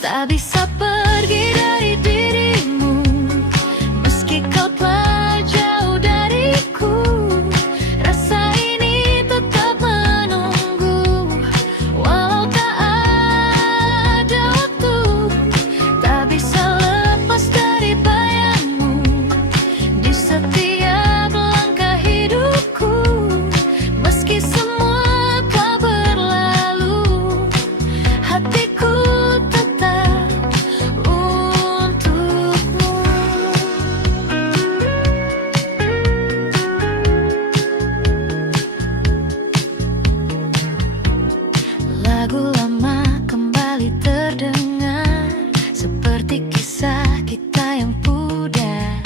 Tak bisa pergi dari dirimu, meski kau telah jauh dariku. Rasa ini tetap menunggu, walau tak ada waktu. Tak bisa lepas dari bayangmu di setiap langkah hidupku. Meski semua telah berlalu, hatiku tetap untukmu. Lagu lama kembali terdengar, seperti kisah kita yang pudar.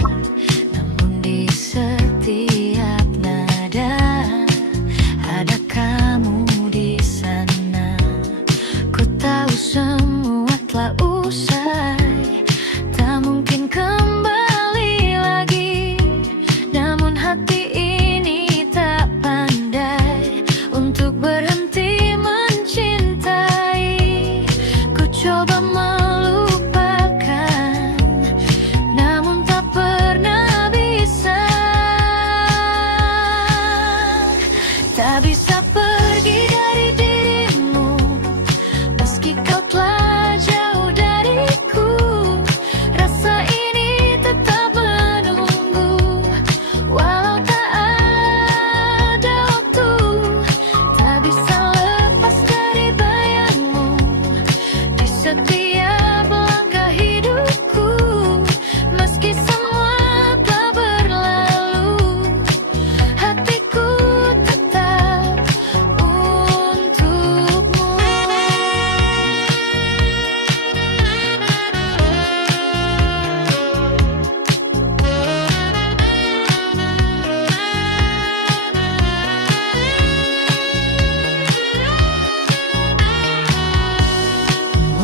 Namun di setiap nada ada kamu di sana. Ku tahu semua telah usai, tak mungkin kembali lagi. Namun hati ini tak pandai untuk berhenti mencintai. Ku coba melupakan, namun tak pernah bisa. Tak bisa pergi dari dirimu, meski kau telah jauh dariku. Rasa ini tetap menunggu, walau tak ada waktu. Tak bisa lepas dari bayangmu di setiap langkah hidupku. Meski semua telah berlalu, hatiku tetap untukmu.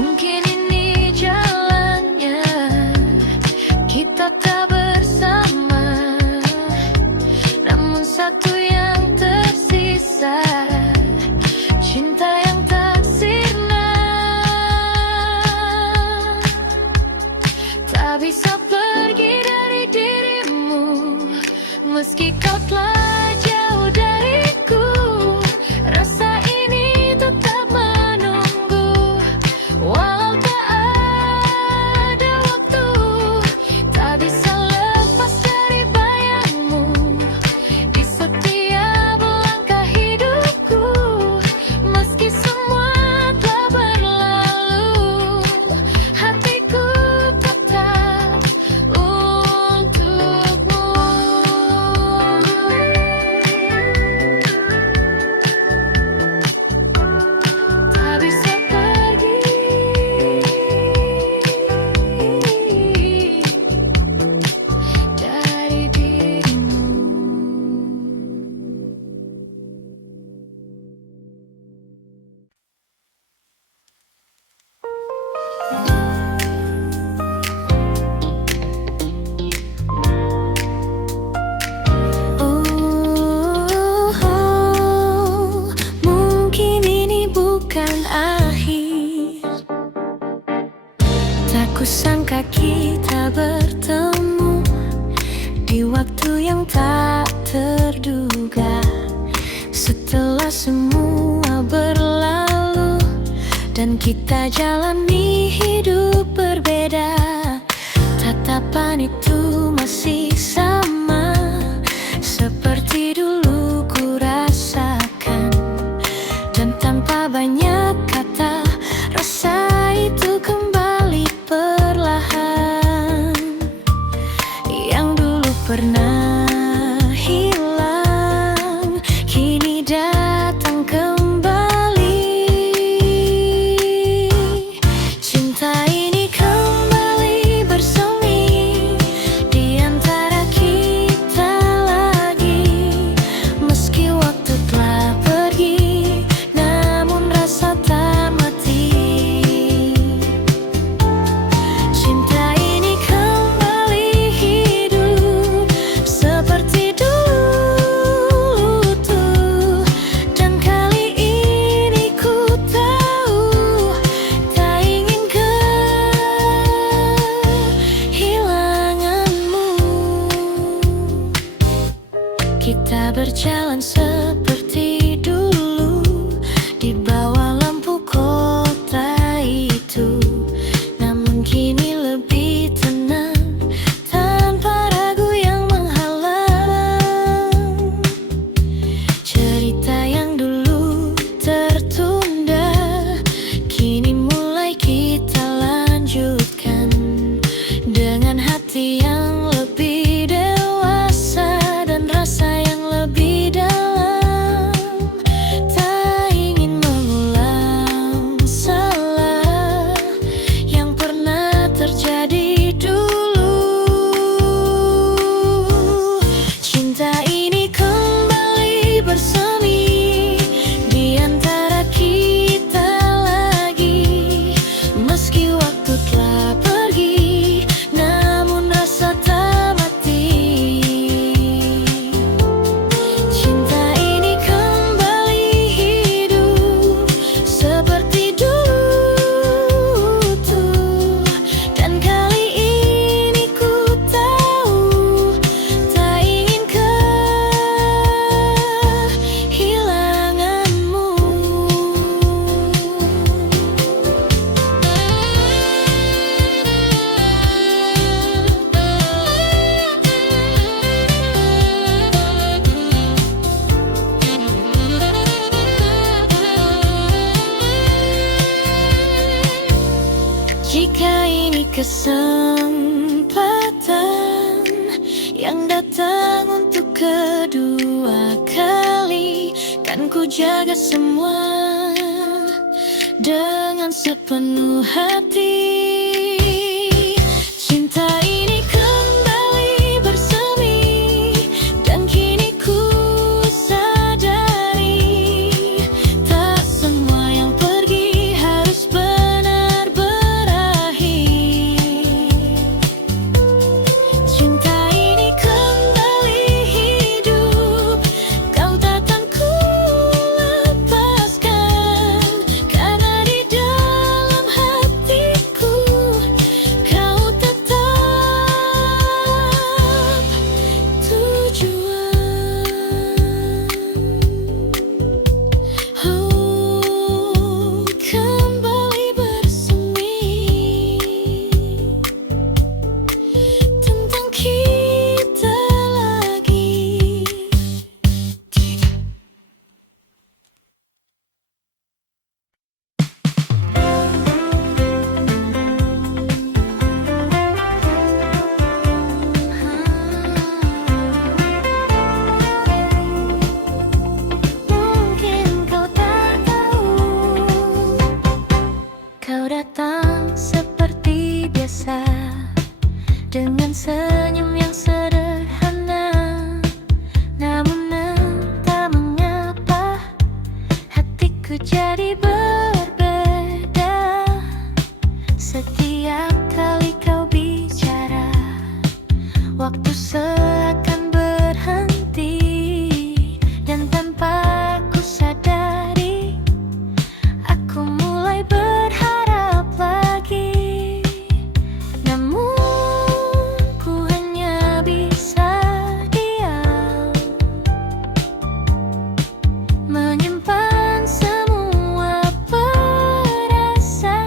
Mungkin ini jalannya, kita tak bersama. Namun satu yang tersisa, cinta yang tak sirna. Tak bisa pergi dari dirimu, meski kau telah jauh dariku. Rasa ini tetap menunggu, walau tak ada waktu. Tak bisa lepas dari bayangmu di setiap langkah hidupku. Meski semua telah berlalu, hatiku tetap untukmu. Tak bisa pergi dari dirimu. Mungkin ini bukan akhir. Tak kusangka kita bertemu di waktu yang tak terduga. Setelah semua berlalu dan kita jalani hidup berbeda, tatapan itu masih sama seperti dulu ku rasakan. Dan tanpa banyak kata, rasa itu kembali perlahan. Yang dulu pernah hilang, kini datang kembali. Cinta berjalan seperti dulu di bawah lampu kota itu. Namun kini lebih tenang tanpa ragu yang menghalang. Cerita yang dulu tertunda kini mulai kita lanjutkan dengan hati yang lebih dewasa dan rasa yang lebih dalam. Tak ingin mengulang salah yang pernah terjadi dulu. Cinta ini kembali bersemi di antara kita lagi. Meski waktu telah pergi, namun rasa tak mati. Cinta ini kembali hidup seperti dulu tuh. Dan kali ini ku tahu tak ingin kehilanganmu. Jika ini kesempatan yang datang untuk kedua kali, kan ku jaga semua dengan sepenuh hati. Cinta ini kembali bersemi dan kini ku sadari tak semua yang pergi harus benar berakhir. Cinta ini kembali hidup, kau takkan ku lepaskan, karena di dalam hatiku kau tetap tujuan. Oh, kembali bersemi tentang kita lagi. Mungkin kau tak tahu, kau datang seperti biasa dengan senyum yang sederhana. Namun entah mengapa hatiku jadi berbeda. Setiap kali kau bicara, waktu seakan berhenti, dan tanpa ku sadari aku mulai berharap lagi. Namun ku hanya bisa diam, menyimpan semua perasaan.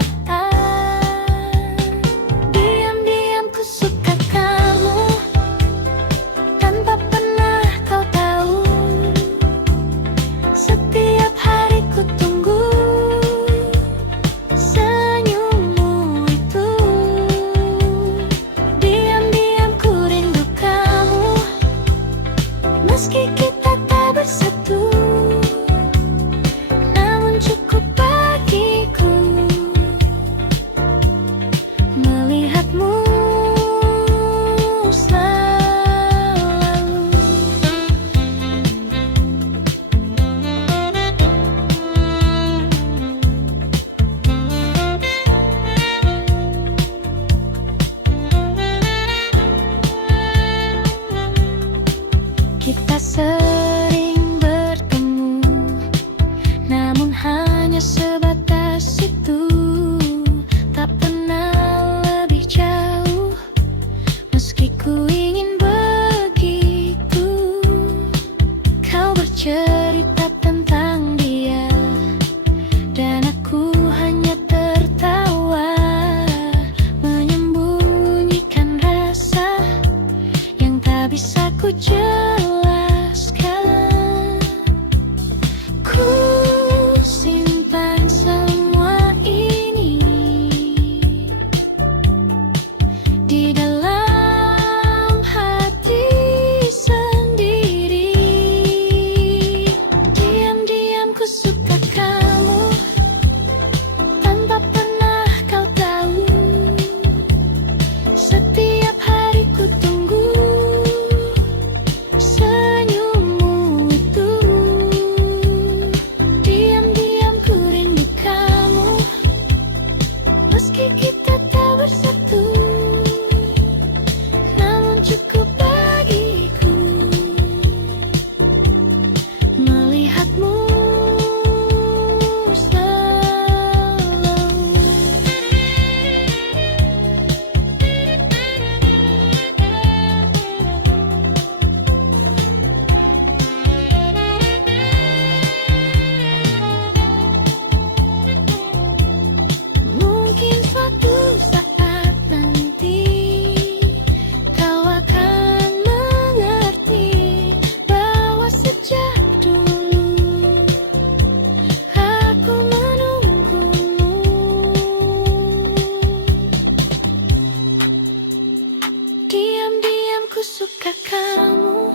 suka kamu,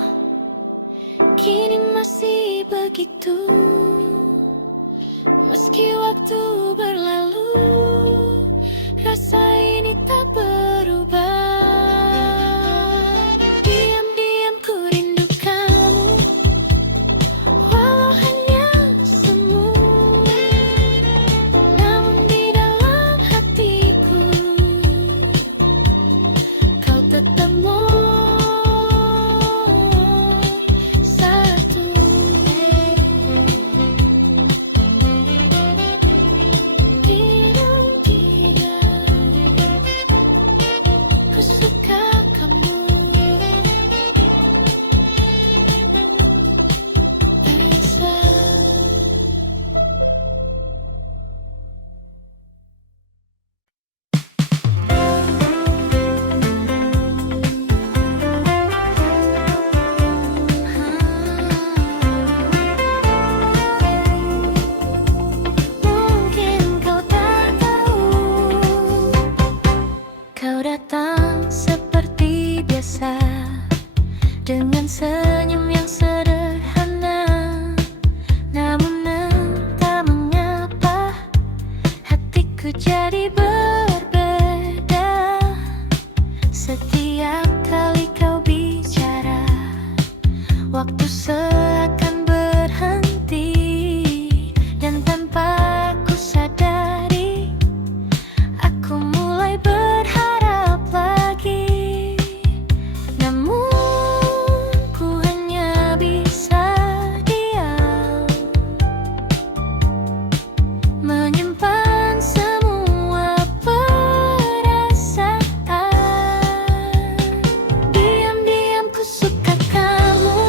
kini masih begitu. Meski waktu berlalu, rasa ini tak berubah. Diam-diam ku rindu kamu, walau hanya semu. Namun di dalam hatiku, kau tetap satu. Ku suka kamu, Elsa. Mungkin kau tak tahu, kau datang seperti biasa, dengan senyum yang sederhana. Namun entah mengapa hatiku jadi berbeda. Setiap kali kau bicara, waktu seakan berhenti. Dan tanpa ku sadari, aku mulai berharap lagi. Namun ku hanya bisa diam, menyimpan semua perasaan. Diam-diam ku suka kamu,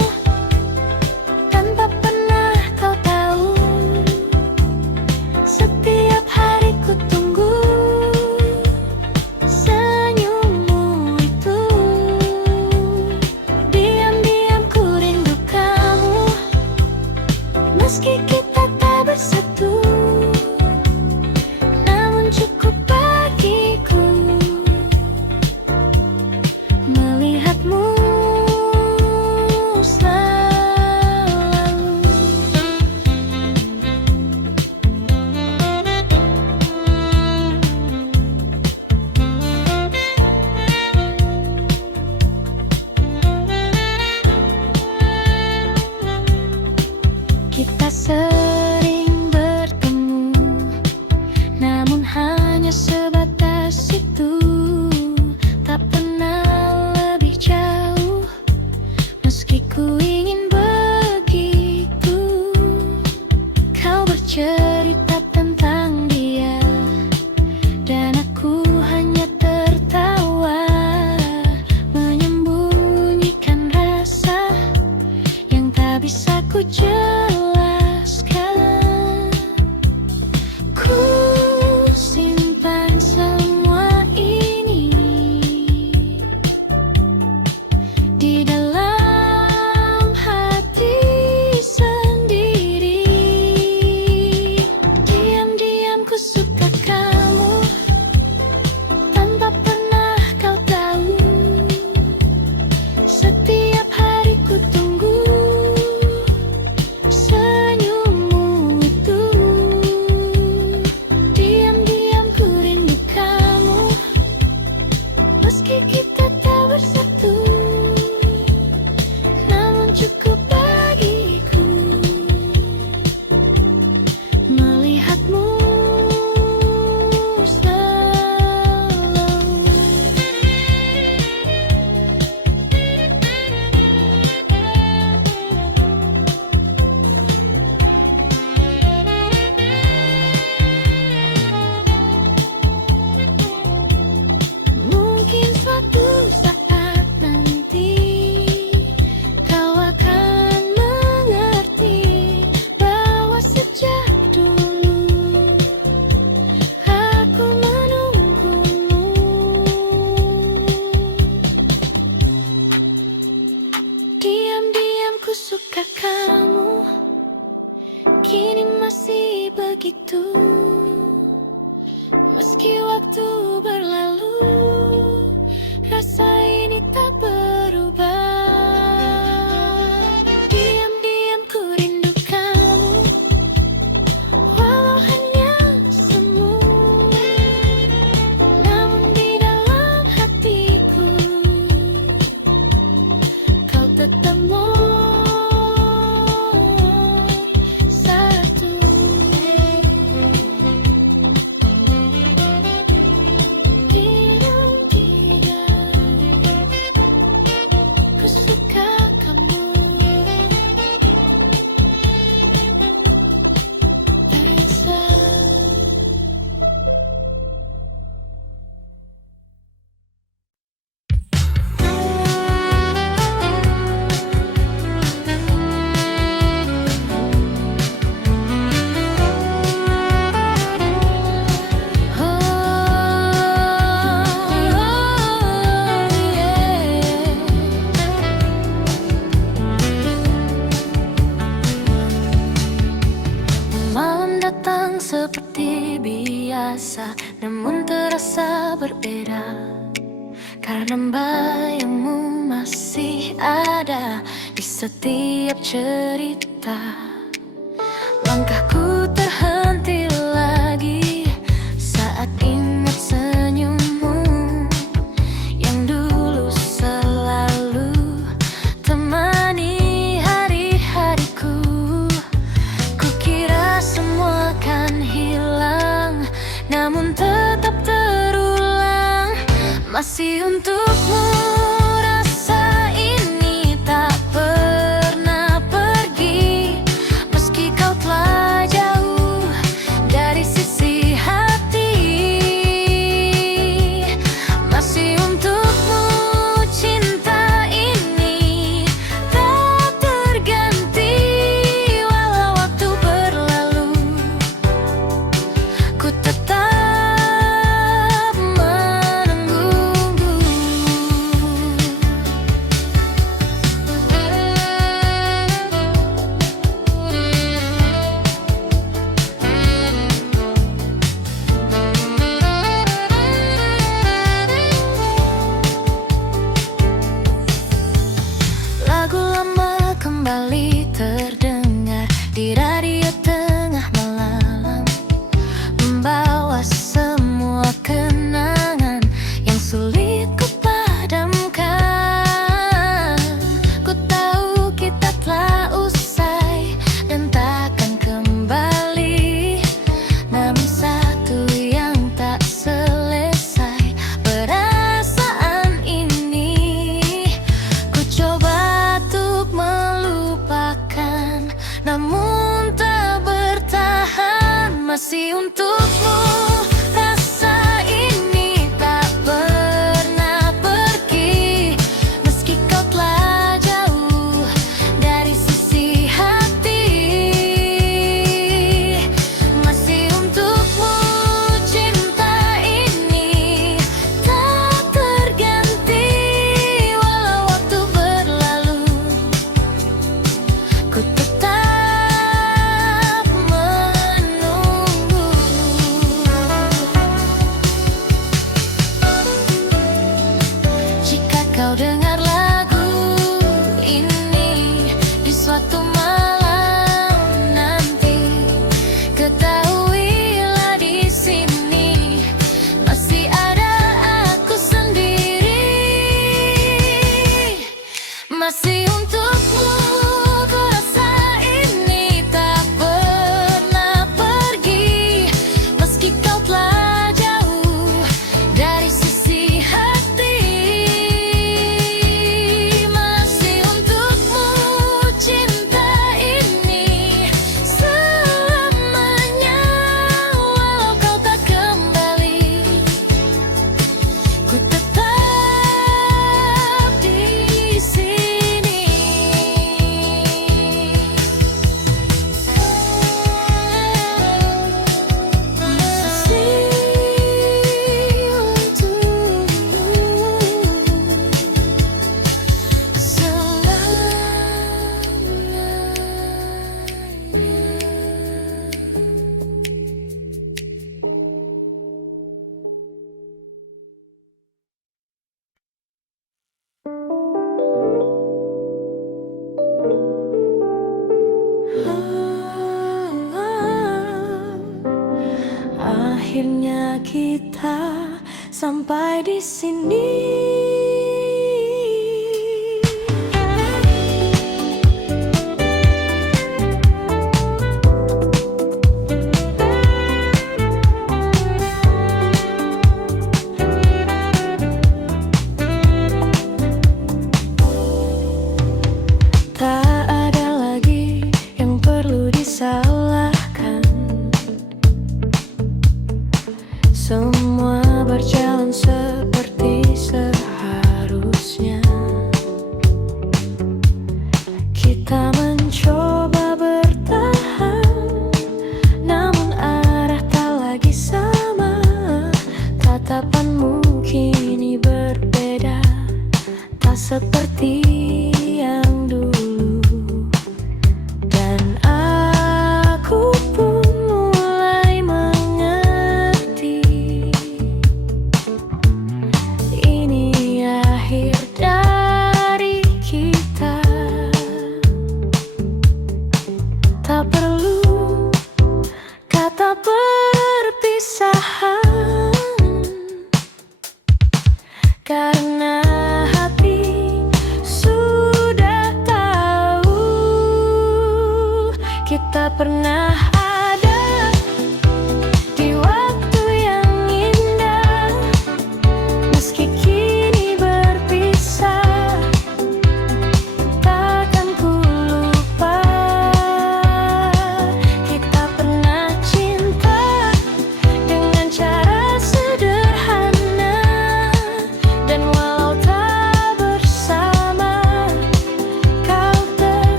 berbeda, karena bayangmu masih ada di setiap cerita. Langkahku terhenti lagi saat ingat senyummu yang dulu selalu temani hari-hariku. Kukira semua kan hilang, namun tetap terulang. Masih untukmu rasa ini tak pernah pergi, meski kau telah jauh dari sisi hati. Masih untukmu cinta ini tak terganti, walau waktu berlalu ku tetap kembali terdengar di radio tengah malam, membawa semua kenangan yang sulit ku padamkan. Ku tahu kita telah usai dan takkan kembali, namun satu yang tak selesai, perasaan ini ku coba melupakan, namun tak bertahan. Masih untukmu rasa ini tak pernah pergi, meski kau telah jauh dari sisi hati. Masih untukmu cinta ini tak terganti, walau waktu berlalu ku tetap menunggu. Jika kau dengar lagu ini di suatu malam nanti, ketahuilah di sini masih ada aku sendiri. Masih untukmu akhirnya kita sampai di sini. Tak ada lagi yang perlu disalahkan. Semua berjalan seperti seharusnya. Kita mencoba bertahan, namun arah tak lagi sama. Tatapanmu kini berbeda, tak seperti yang dulu. Dan aku pun mulai mengerti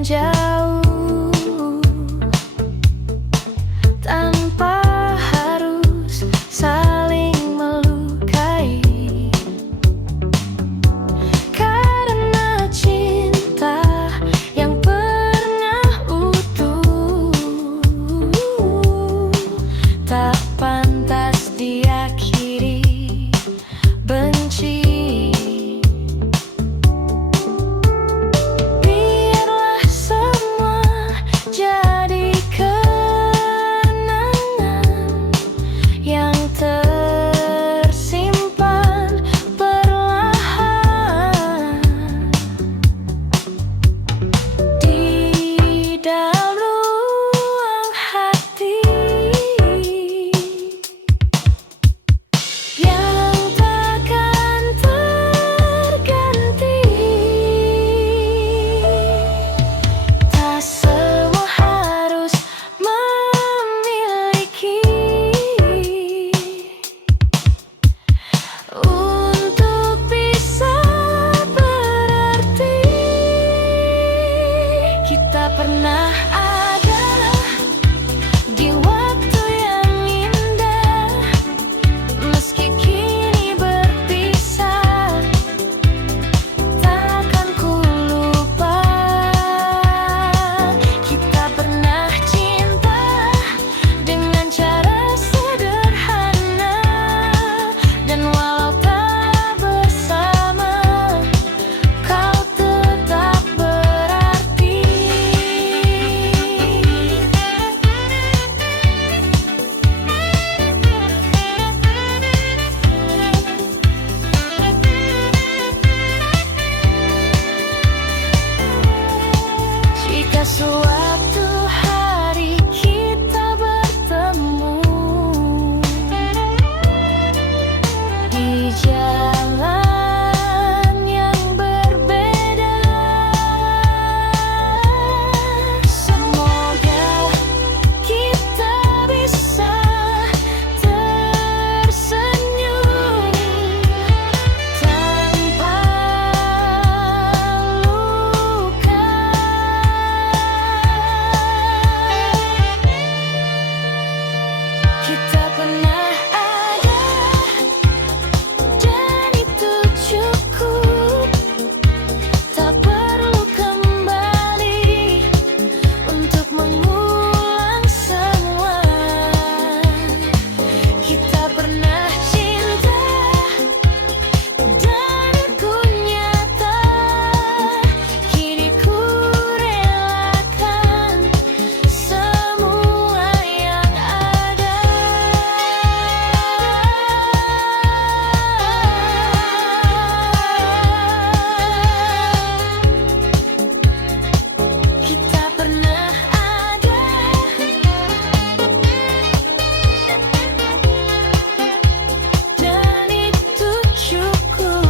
menjauh tanpa harus saling melukai, karena cinta yang pernah utuh tak pantas diakhiri benci. Biarlah semua jadi kenangan yang tersimpan perlahan di dalam ruang hati yang takkan terganti. Tak semua harus memiliki untuk bisa berarti. Kita pernah ada di waktu yang indah, meski kini berpisah, takkan ku lupa. Kita pernah cinta dengan cara sederhana, dan walau tak bersama, kau tetap berarti. Jika suatu hari kita bertemu di jalan yang berbeda, semoga kita bisa tersenyum tanpa luka. Kita pernah ada dan itu cukup, tak perlu kembali untuk mengulang semua. Kita pernah cinta dan itu nyata, kini ku relakan semua yang ada. Kita pernah ada dan itu cukup.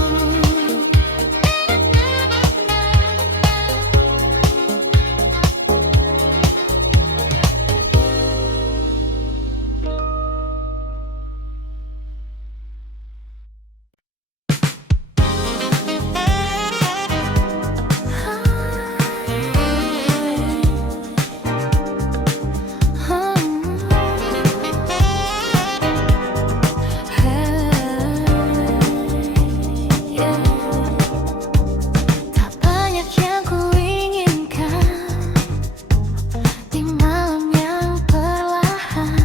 Tak banyak yang ku inginkan di malam yang perlahan,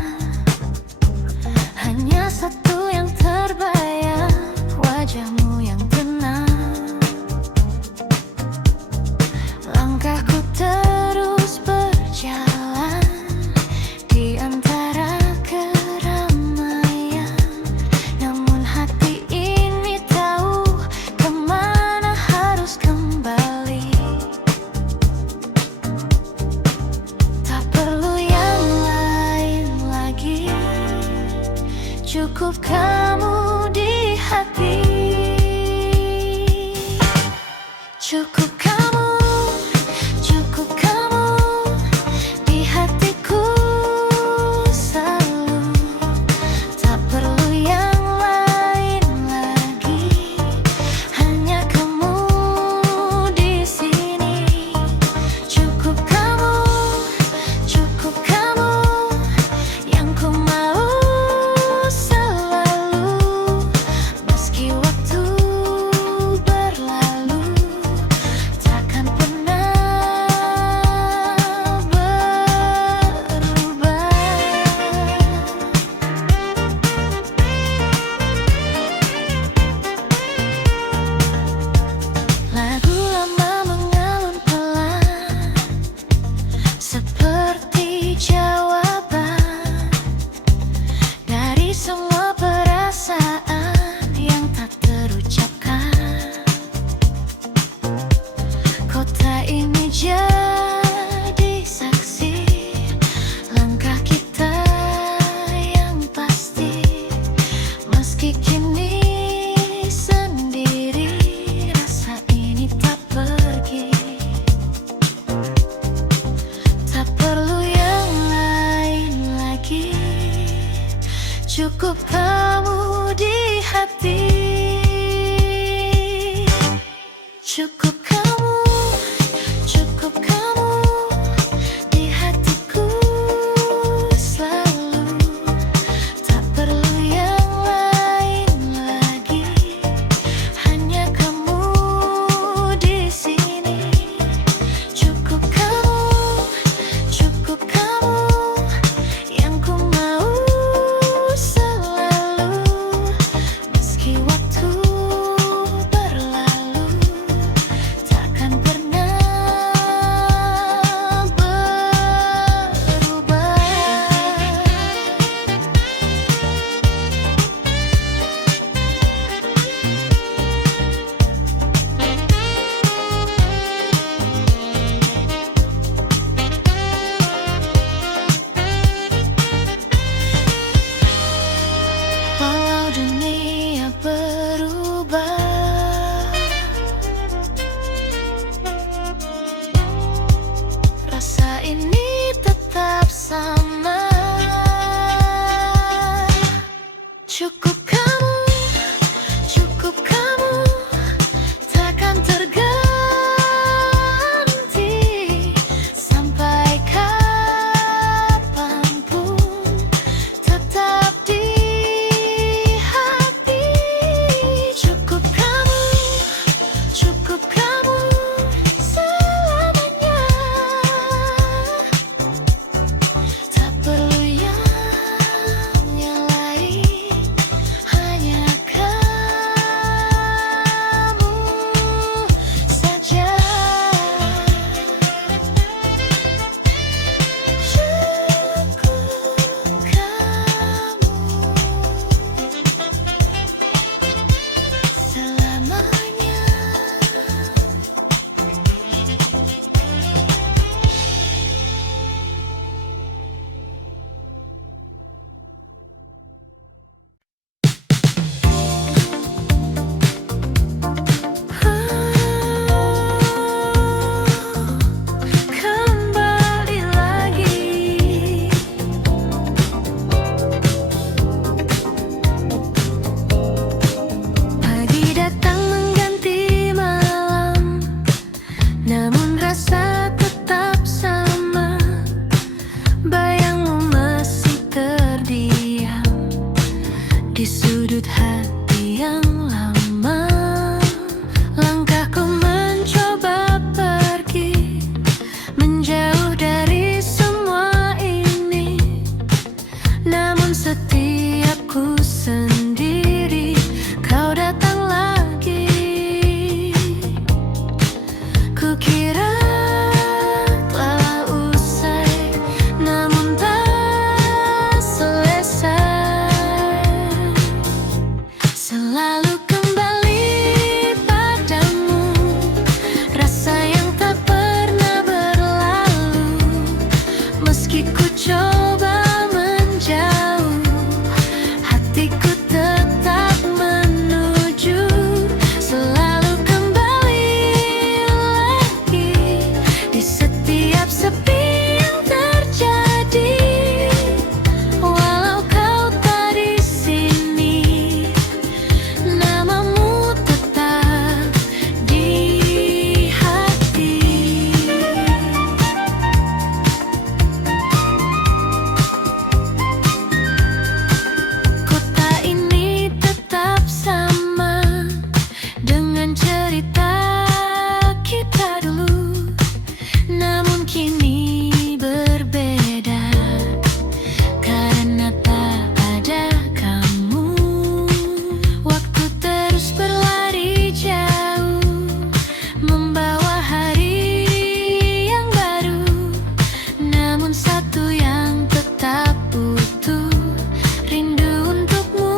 hanya satu yang terbayang, wajahmu yang tenang. Langkahku terus berjalan di antara keramaian, namun hati ini tahu kemana harus kembali. Tak perlu yang lain lagi, cukup kamu di hati. Cukup kamu di hatiku selalu. Tak perlu yang lain lagi, hanya kamu di sini. Cukup Cukup kamu di hati, cukup kamu, cukup kamu di hatiku selalu. Tak perlu yang lain lagi, hanya kamu di sini. Cukup kamu yang ku mau selalu. Meski waktu berlalu, takkan pernah berubah. Walau dunia berubah, rasa ini tetap sama. Cukup kamu, takkan terganti sampai kapanpun, tetap di hati. Cukup kamu selamanya. Tak perlu yang lain, hanya kamu saja. Cukup kamu selamanya. Kembali lagi, pagi datang mengganti malam, namun rasa tetap sama. Bayangmu masih terdiam di sudut hati yang lama. Langkahku mencoba pergi, menjauh dari semua ini, namun setiap ku sendiri, kau datang lagi. Kukira telah usai, namun tak selesai. Selalu kembali padamu, rasa yang tak pernah berlalu. Meski ku coba menjauh, hatiku tetap menuju. Selalu kembali lagi di setiap sepi yang terjadi. Walau kau tak di sini, namamu tetap di hati. Kota ini tetap sama dengan cerita kita dulu, namun kini berbeda karena tak ada kamu. Waktu terus berlari jauh, membawa hari yang baru, namun satu yang tetap utuh, rindu untukmu.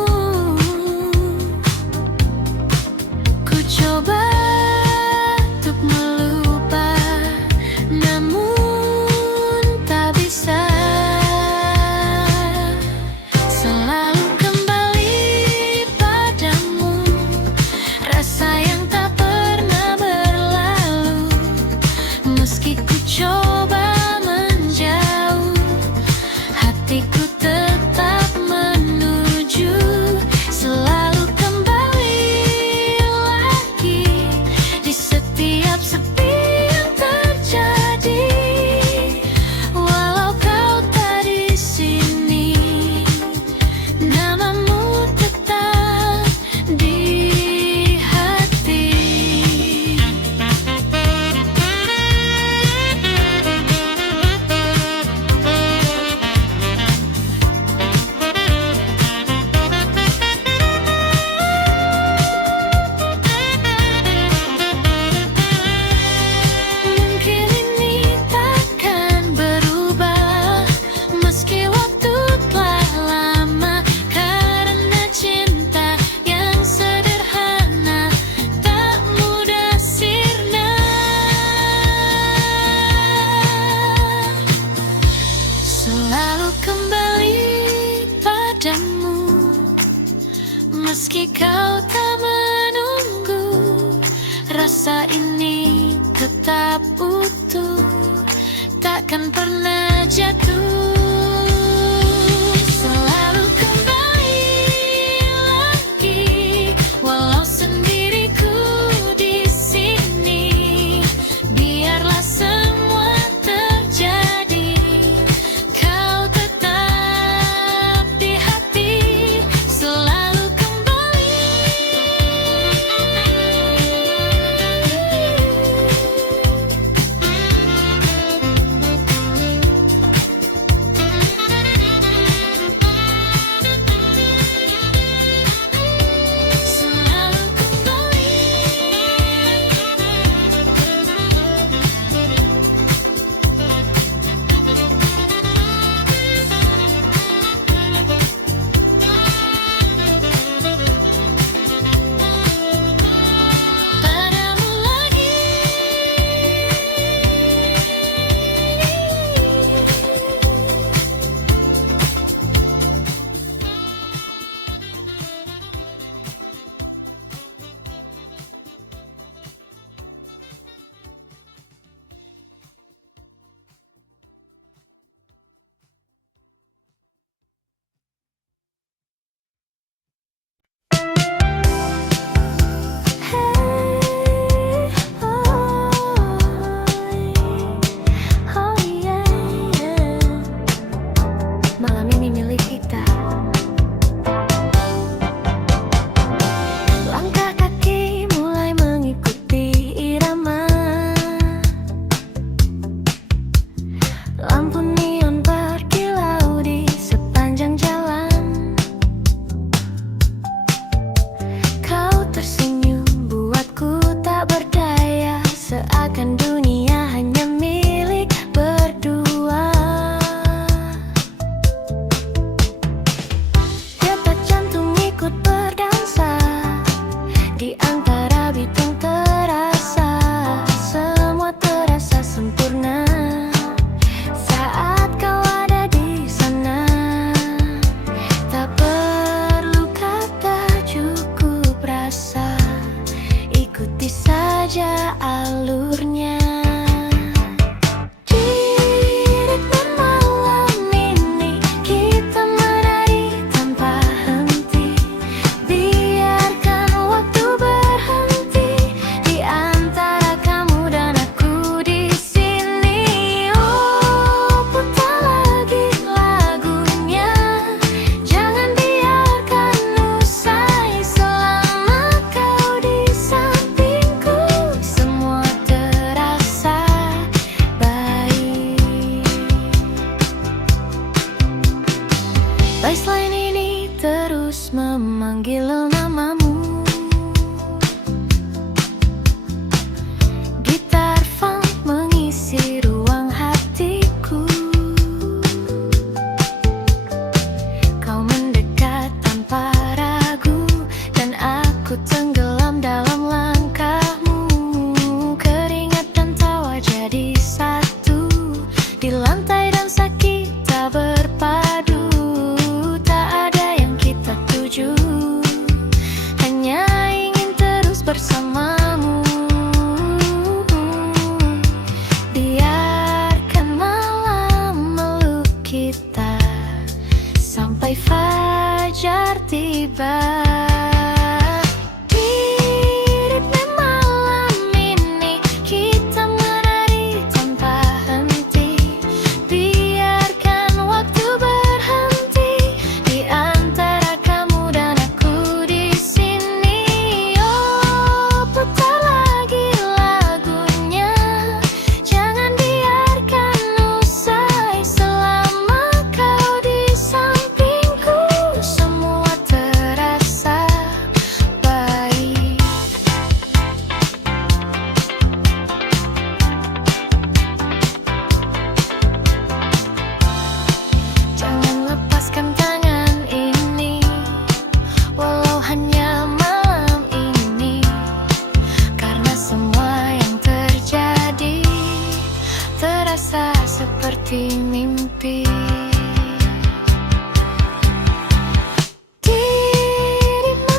Ku coba untuk melupa, namun tak bisa. Selalu kembali padamu, rasa yang tak pernah berlalu. Meski ku coba menjauh, hatiku tetap menuju. Meski kau tak menunggu, rasa ini tetap utuh, takkan pernah jatuh. Selalu kembali lagi, walau sendiriku di sini. Biarlah semua terjadi, kau tetap di hati. Selalu kembali. Selalu kembali. Padamu lagi. Malam ini milik kita. Langkah kaki mulai mengikuti irama. Lampu neon berkilau di sepanjang jalan. Kau tersenyum buatku tak berdaya, seakan dunia hanya milik berdua. Detak jantung ikut berdansa, di antara bitung terasa, semua terasa sempurna. Saat kau ada di sana, tak perlu kata, cukup rasa. Ikuti saja alurnya. Di ritme malam ini kita menari tanpa henti. Biarkan waktu berhenti di antara kamu dan aku di sini. Oh, putar lagi lagunya, jangan biarkan usai. Selama kau di sampingku, semua terasa baik. Baseline ini terus memanggil namamu. Gitar funk mengisi ruang hatiku. Kau mendekat tanpa ragu, dan aku tenggelam dalam langkahmu. Keringat dan tawa jadi satu, di lantai dansa kita berpadu. Tak ada yang kita tuju, hanya ingin terus bersamamu. Biarkan malam meluk kita sampai fajar tiba. Di ritme malam ini kita menari tanpa henti. Biarkan waktu berhenti di antara kamu dan aku di sini. Oh, putar lagi lagunya, jangan biarkan usai. Selama kau di sampingku, semua terasa baik. Jangan lepaskan tangan ini, walau hanya malam ini. Karena semua yang terjadi terasa seperti mimpi. Di ritme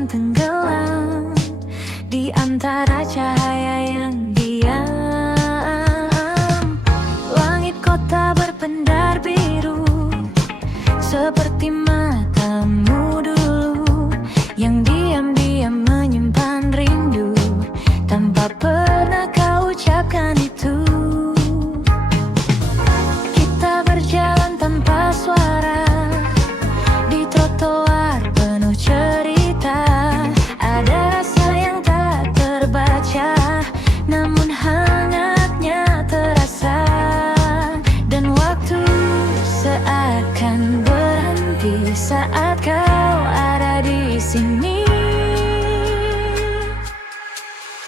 akan tenggelam di antara cahaya yang diam. Langit kota berpendar biru seperti matamu dulu, yang diam-diam menyimpan rindu tanpa pernah kau ucapkan itu. Kita berjalan tanpa suara di trotoar penuh cerita. Ada rasa yang tak terbaca, namun hangatnya terasa. Dan waktu seakan berhenti saat kau ada di sini.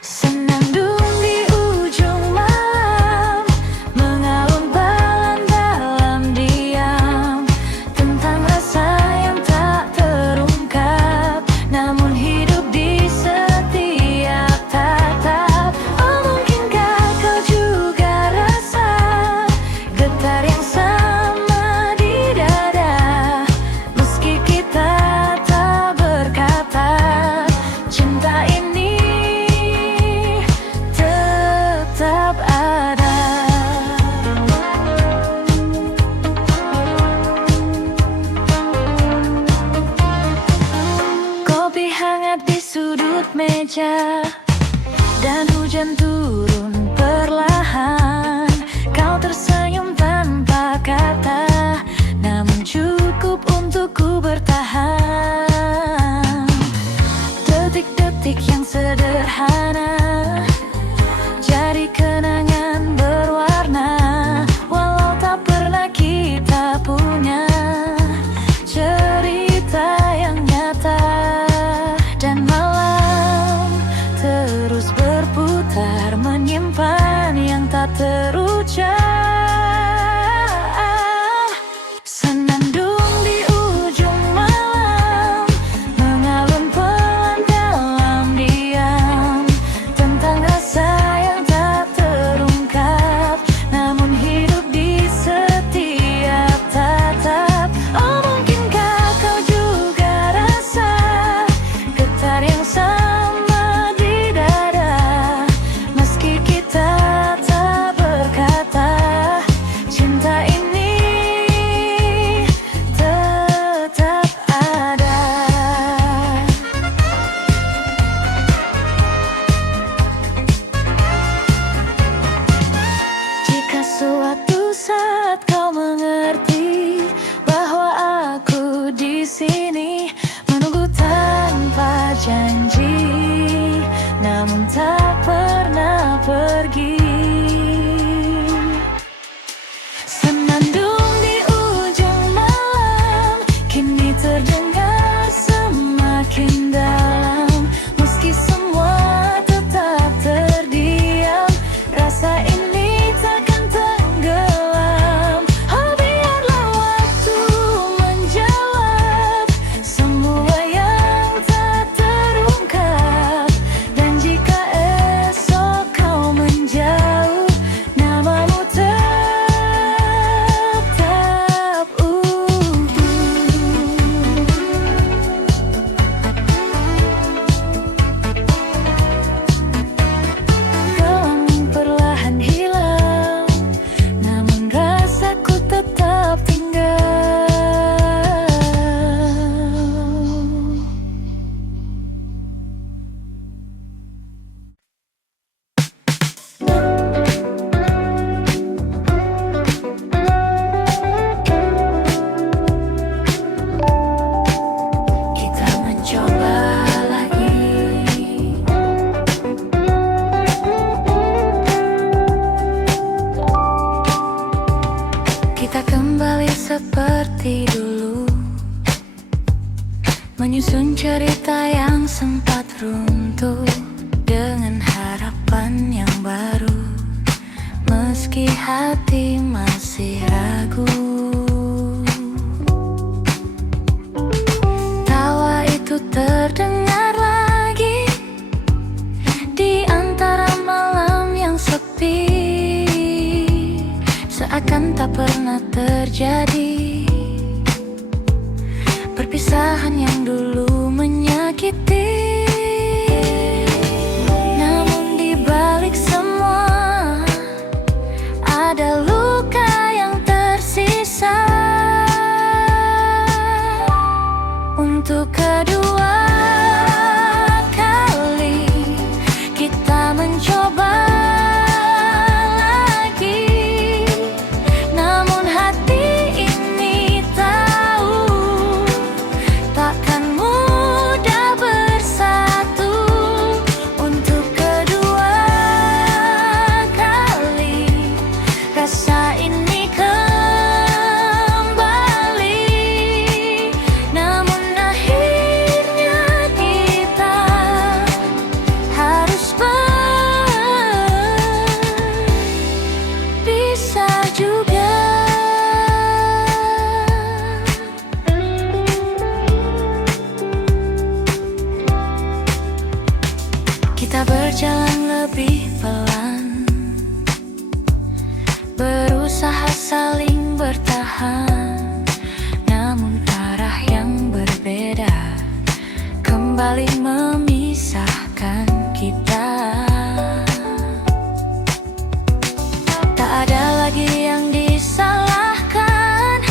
Senandung di ujung malam, mengalun pelan dalam diam, tentang rasa yang tak terungkap, namun hidup di setiap tatap. Oh, mungkinkah kau juga rasa getar yang sama di dada, meski kita tak berkata, cinta ini tetap ada. Kopi hangat di sudut meja, dan hujan turun perlahan. Kau tersenyum tanpa kata, namun cukup untukku bertahan. Detik-detik yang sederhana jadi kenangan berwarna, walau tak pernah kita punya cerita yang nyata. Dan malam terus berputar, menyimpan yang tak terucap. Senandung di ujung malam, mengalun pelan dalam diam, tentang rasa yang tak terungkap, namun hidup di setiap tatap. Oh, mungkinkah kau juga rasa getar yang sama di dada, meski kita tak berkata, cinta ini tetap ada. Jika suatu saat kau mengerti bahwa aku di sini menunggu tanpa janji, namun tak pernah pergi. Senandung di ujung malam, kini terdengar semakin dalam, meski semua tetap terdiam. Rasa ini takkan tenggelam. Oh, biarlah waktu menjawab semua yang tak terungkap. Dan jika esok kau menjauh, namamu tetap utuh. Gelang perlahan hilang, namun rasaku tetap tinggal. Kita mencoba lagi. Kita kembali seperti dulu, menyusun cerita yang sempat runtuh dengan harapan yang baru, meski hati masih ragu. Tawa itu terdengar lagi di antara malam yang sepi, seakan tak pernah terjadi. Perpisahan yang dulu menyakiti Kita berjalan lebih pelan, berusaha saling bertahan, namun arah yang berbeda kembali memisahkan kita. Tak ada lagi yang disalahkan,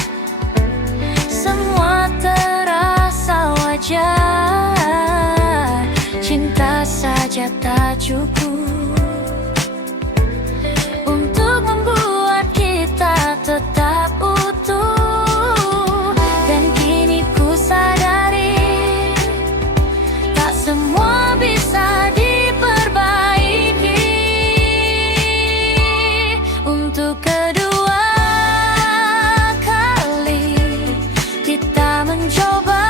semua terasa wajar. Cinta saja tak cukup untuk membuat kita tetap utuh. Dan kini ku sadari, tak semua bisa diperbaiki. Untuk kedua kali kita mencoba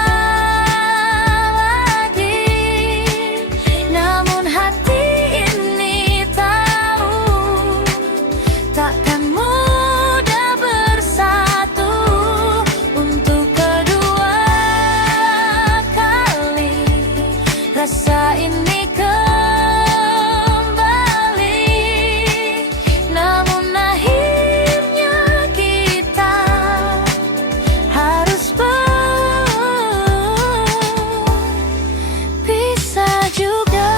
lagi, namun hati ini tahu takkan mudah bersatu. Untuk kedua kali rasa ini kembali, namun akhirnya kita harus berpisah juga.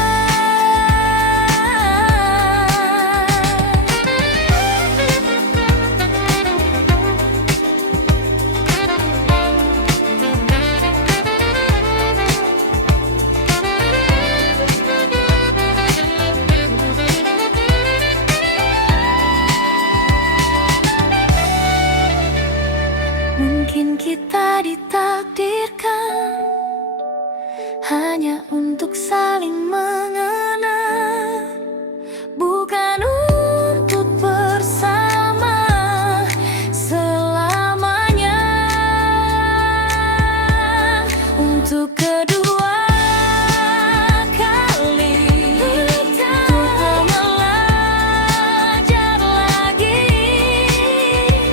Mungkin kita ditakdirkan hanya untuk saling mengenal, bukan untuk bersama selamanya. Untuk kedua kali untuk belajar lagi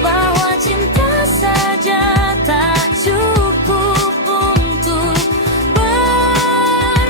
bahwa cinta saja tak cukup untuk bertahan.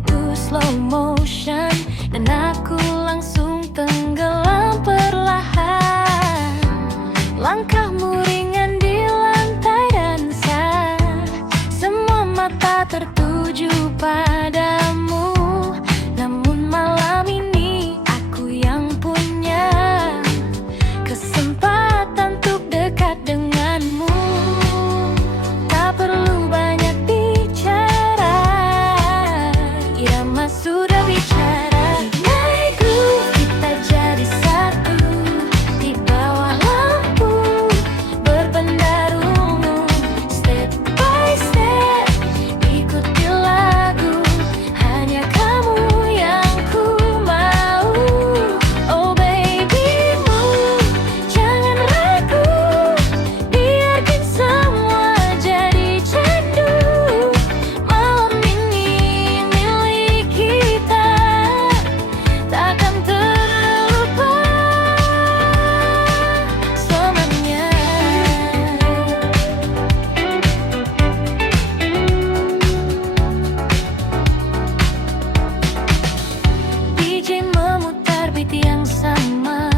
itu slow motion dan aku langsung tenggelam perlahan. Langkahmu ringan di lantai dansa, semua mata tertuju padamu. Namun malam ini aku yang punya kesempatan untuk dekat denganmu. Tak perlu banyak bicara, irama sudah bicara. Naik groove, kita jadi satu di bawah lampu berpendar ungu. Step by step, ikuti lagu, hanya kamu yang ku mau. Oh baby move, jangan ragu, biarkan semua jadi candu. Malam ini milik kita, takkan terlupa selamanya. DJ memutar beat yang sama,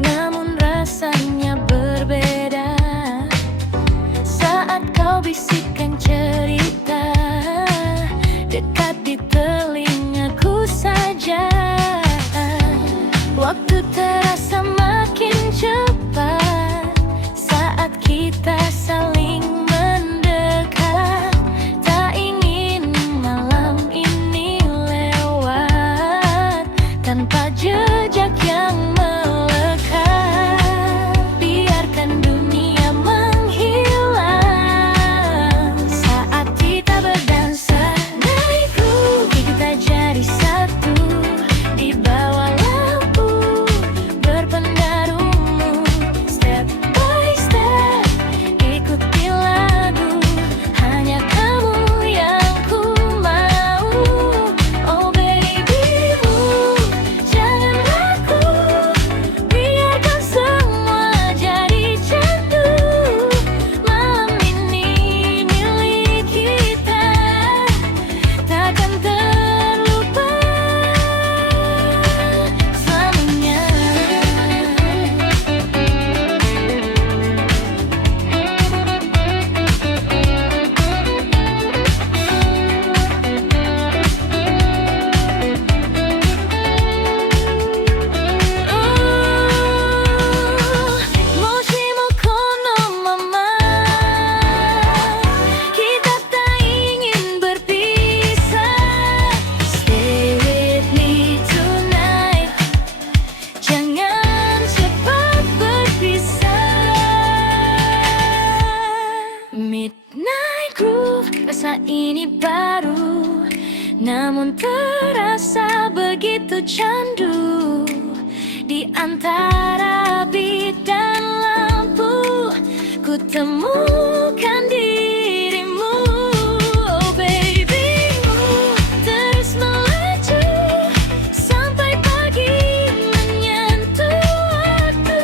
namun rasanya berbeda. Saat kau bisikkan cerita dekat di telingaku saja, waktu terasa makin cepat saat kita saling mendekat. Tak ingin malam ini lewat tanpa jejak yang melekat. Biarkan dunia menghilang saat kita berdansa. Naik groove, kita jadi satu di bawah lampu berpendar ungu. Step by step, ikuti lagu, hanya kamu yang ku mau. Oh baby move, jangan ragu, biarkan semua jadi candu. Malam ini milik kita, takkan terlupa selamanya. Moshimo kono mama, kita tak ingin berpisah. Stay with me tonight, jangan cepat berpisah. Midnight groove, rasa ini baru, namun terasa begitu candu. Di antara beat dan lampu, ku temukan dirimu. Oh baby move, terus melaju sampai pagi menyentuh waktu.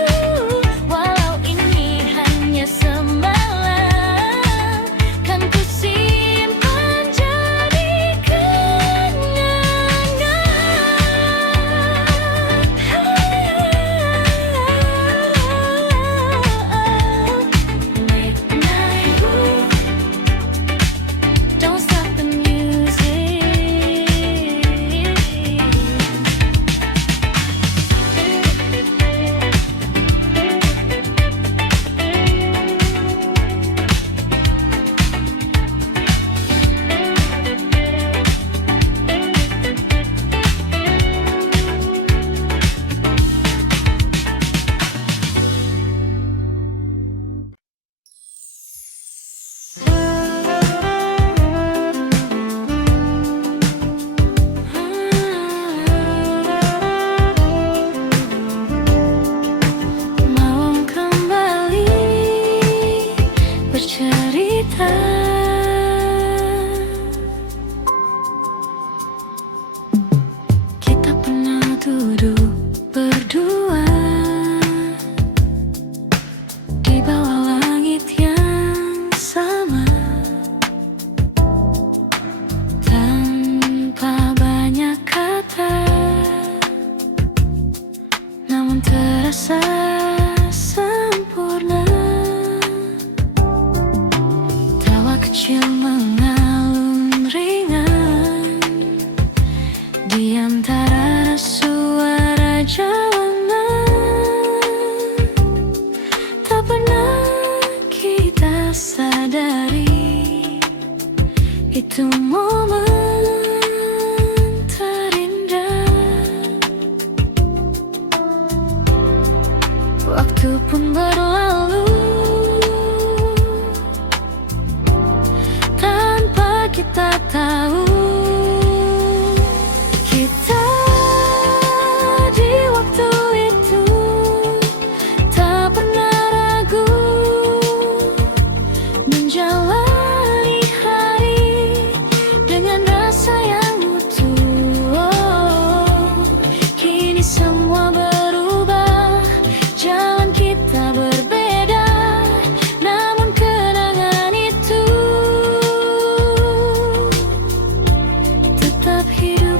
Walau ini hanya semalam, kan ku simpan jadi kenangan. Midnight groove,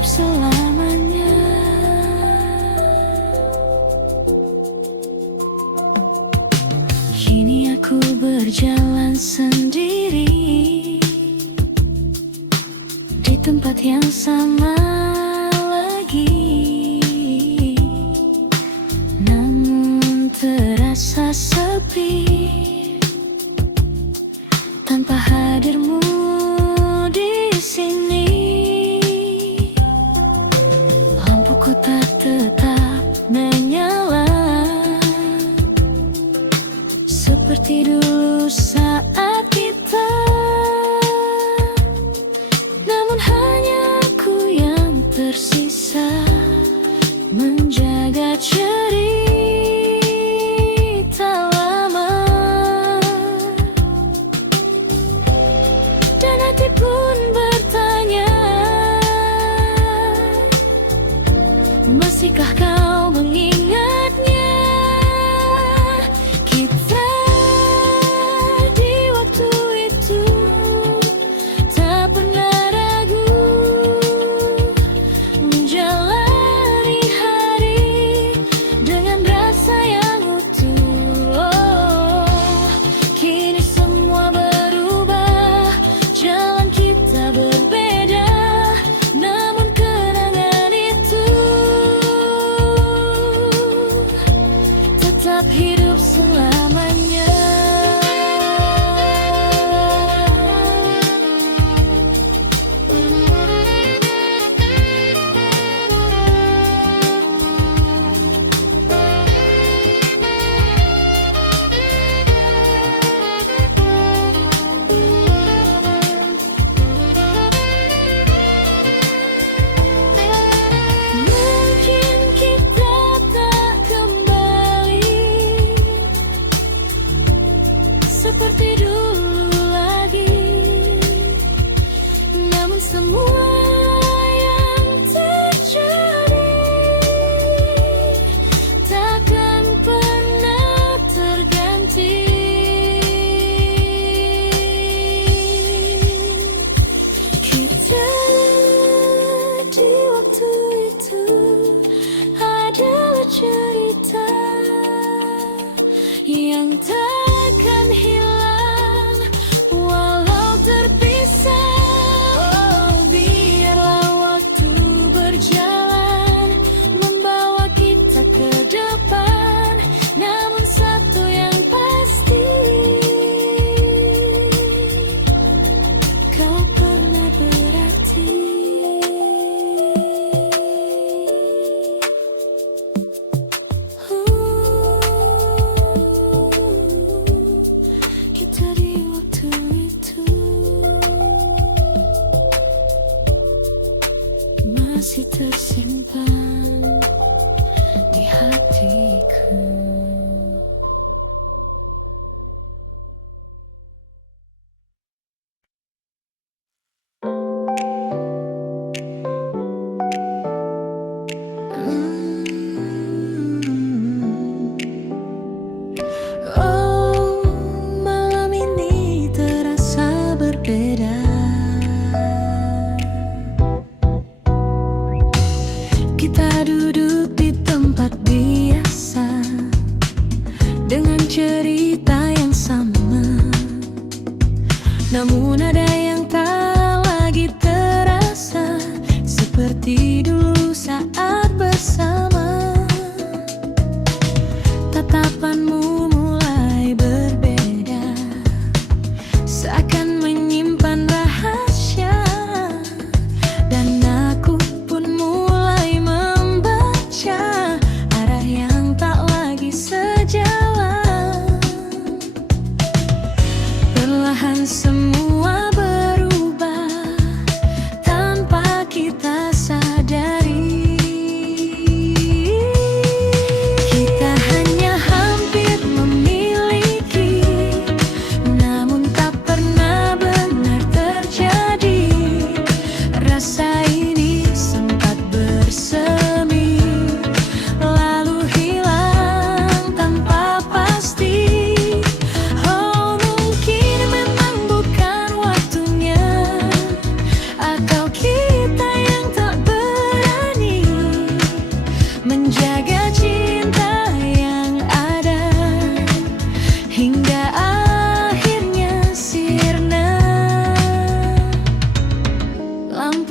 selamanya. Kini aku berjalan sendiri di tempat yang sama lagi, namun terasa sepi tanpa hadirmu di sini. Lampuku tak tetap menyala seperti dulu saat kita, namun hanya aku yang tersisa menjaga cerita lama. Dan hati pun bertanya, masihkah kau mengingatnya? Kita di waktu itu tak pernah ragu menjalani hari dengan rasa yang utuh. Oh, kini semua berubah, jalan kita berbeda, namun kenangan itu tetap hidup selamanya. Mungkin kita tak kembali seperti dulu lagi, namun semua yang terjadi takkan pernah terganti. Kita di waktu itu adalah cerita yang takkan hilang walau terpisah. Oh, biarlah waktu berjalan membawa kita ke depan, namun satu yang pasti, kau pernah berarti. Kita di waktu itu masih tersimpan di hatiku. Oh, malam ini terasa berbeda. Kita duduk di tempat biasa dengan cerita yang sama, namun ada yang tak lagi terasa seperti dulu saat bersama. Tatapanmu mulai berbeda, seakan menyimpan rahasia, dan aku pun mulai membaca arah yang tak lagi sejalan. Perlahan semua berubah tanpa kita sadari.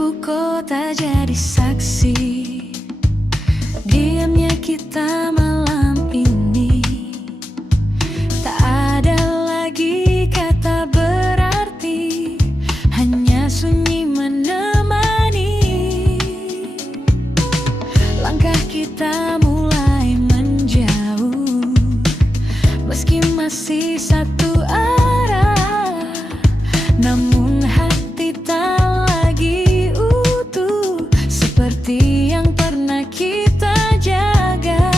lampu kota jadi saksi diamnya kita malam ini. Tak ada lagi kata berarti, hanya sunyi menemani. Langkah kita mulai menjauh, meski masih satu arah, namun hati tak lagi utuh seperti yang pernah kita jaga.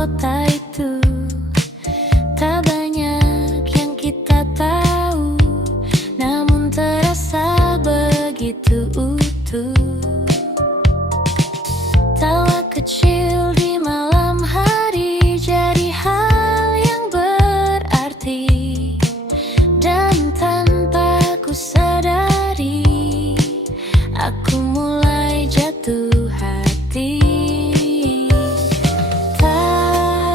kota itu. Tak banyak yang kita tahu, namun terasa begitu utuh. Tawa kecil di malam hari jadi hal yang berarti, dan tanpa ku sadari aku mulai jatuh hati. Tak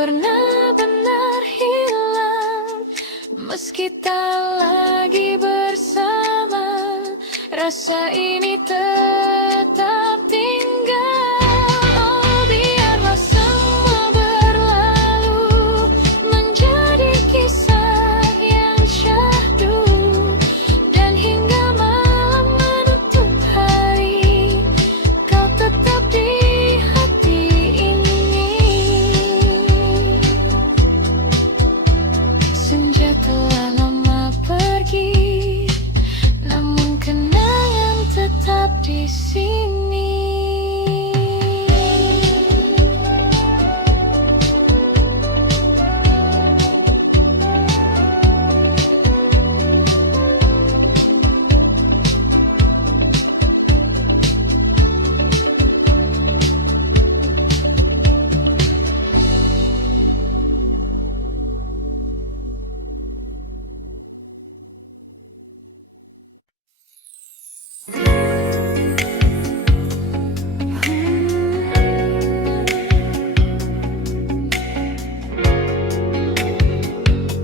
pernah benar hilang. Meski tak lagi bersama, rasa ini tetap tinggal. Oh, biarlah semua berlalu, menjadi kisah yang syahdu. Dan hingga malam menutup hari, kau tetap di hati ini. Senja telah lama pergi, namun kenangan tetap di sini.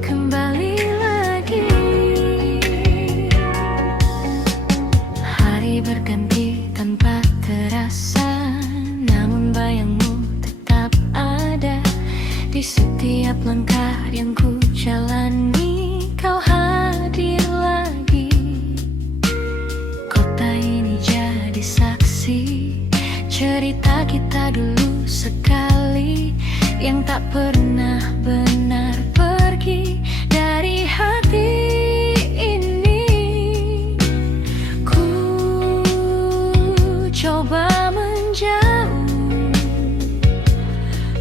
Kembali lagi, hari berganti tanpa terasa, namun bayangmu tetap ada di setiap langkah yang ku jalani. Kau hadir lagi, kota ini jadi saksi cerita kita dulu sekali, yang tak pernah benar pergi dari hati ini. Ku coba menjauh,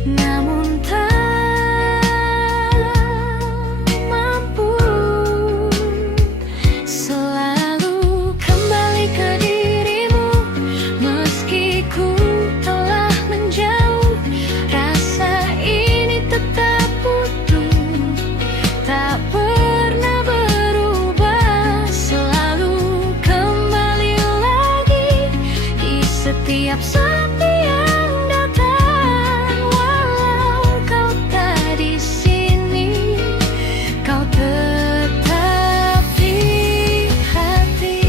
namun tak mampu. Selalu kembali ke dirimu, meski ku telah menjauh. Rasa ini tetap utuh, tak pernah berubah. Selalu kembali lagi di setiap sepi yang datang. Walau kau tak di sini, kau tetap di hati.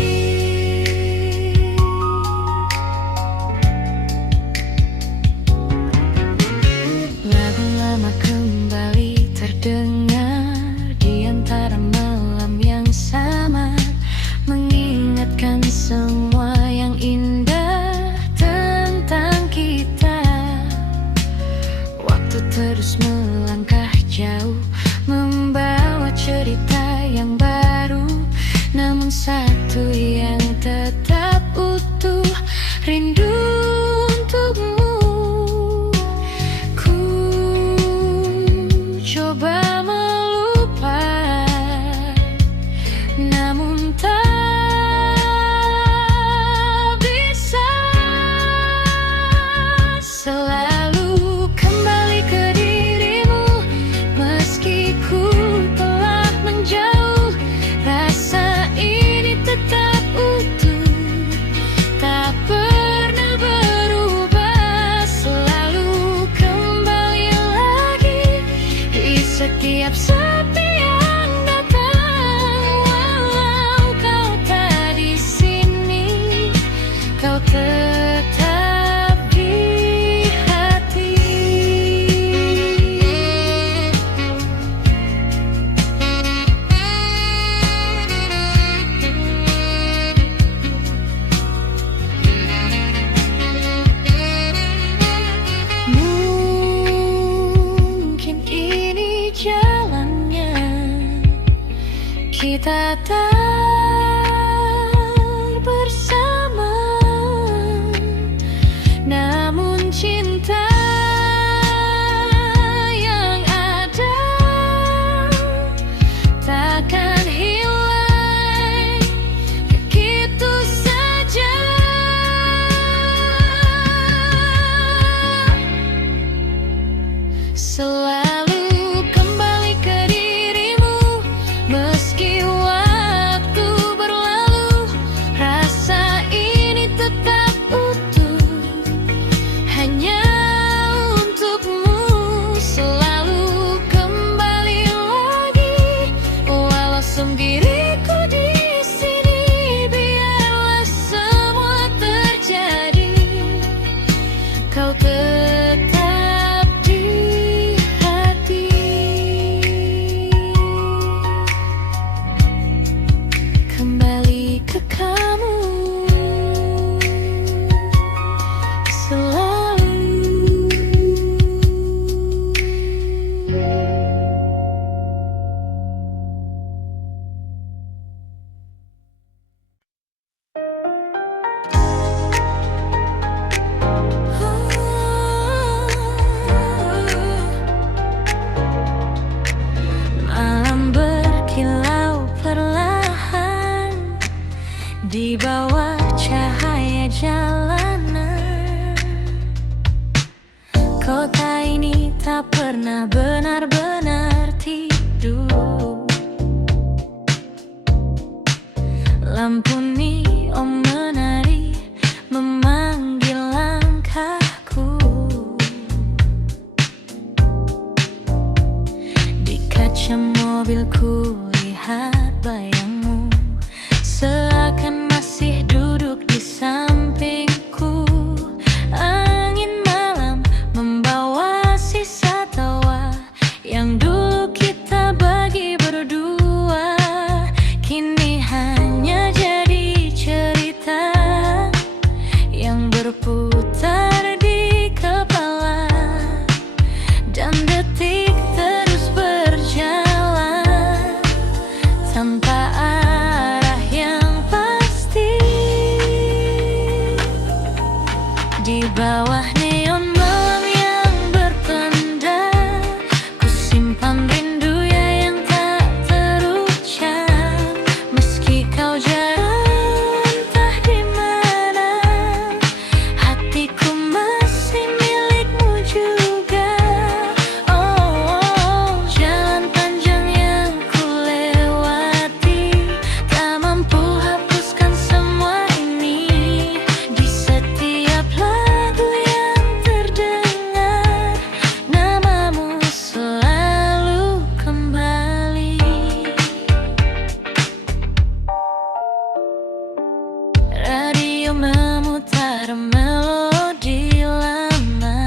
Lagu lama kembali terdengar di antara malam yang sama, mengingatkan semua yang indah tentang kita. Waktu terus melangkah jauh, membawa cerita yang baru, namun satu yang tetap utuh, rindu untukmu. Ku coba melupakan, namun tak bisa. Selalu kembali ke dirimu, meski ku telah menjauh. Rasa ini tetap utuh, tak pernah berubah. Selalu kembali lagi di setiap sepi yang datang. Walau kau tak di sini, kau tetap di hati. Mungkin ini jalannya, kita tak bersama, namun cinta yang ada takkan hilang begitu saja. Selalu kembali ke dirimu, meski waktu kau tetap di hati. Kembali ke kamu selalu. Malam berkilau perlahan di bawah cahaya jalanan. Kota ini tak pernah benar-benar tidur. Lampu neon menari memanggil langkahku. Di kaca mobilku lihat bayangmu, seakan masih duduk di sampingku. Angin malam membawa sisa tawa yang dulu kita bagi berdua. Kini hanya jadi cerita yang berputar di kepala, dan detik terus berjalan tanpa arah yang pasti. Di bawah neon malam yang berpendar, ku simpan rindu yang tak terucap. Meski kau jauh entah di mana, hatiku masih milikmu juga. Oh, jalan panjang yang ku lewati, tak mampu hapuskan semua ini. Di setiap lagu yang terdengar, namamu selalu kembali. Radio memutar melodi lama,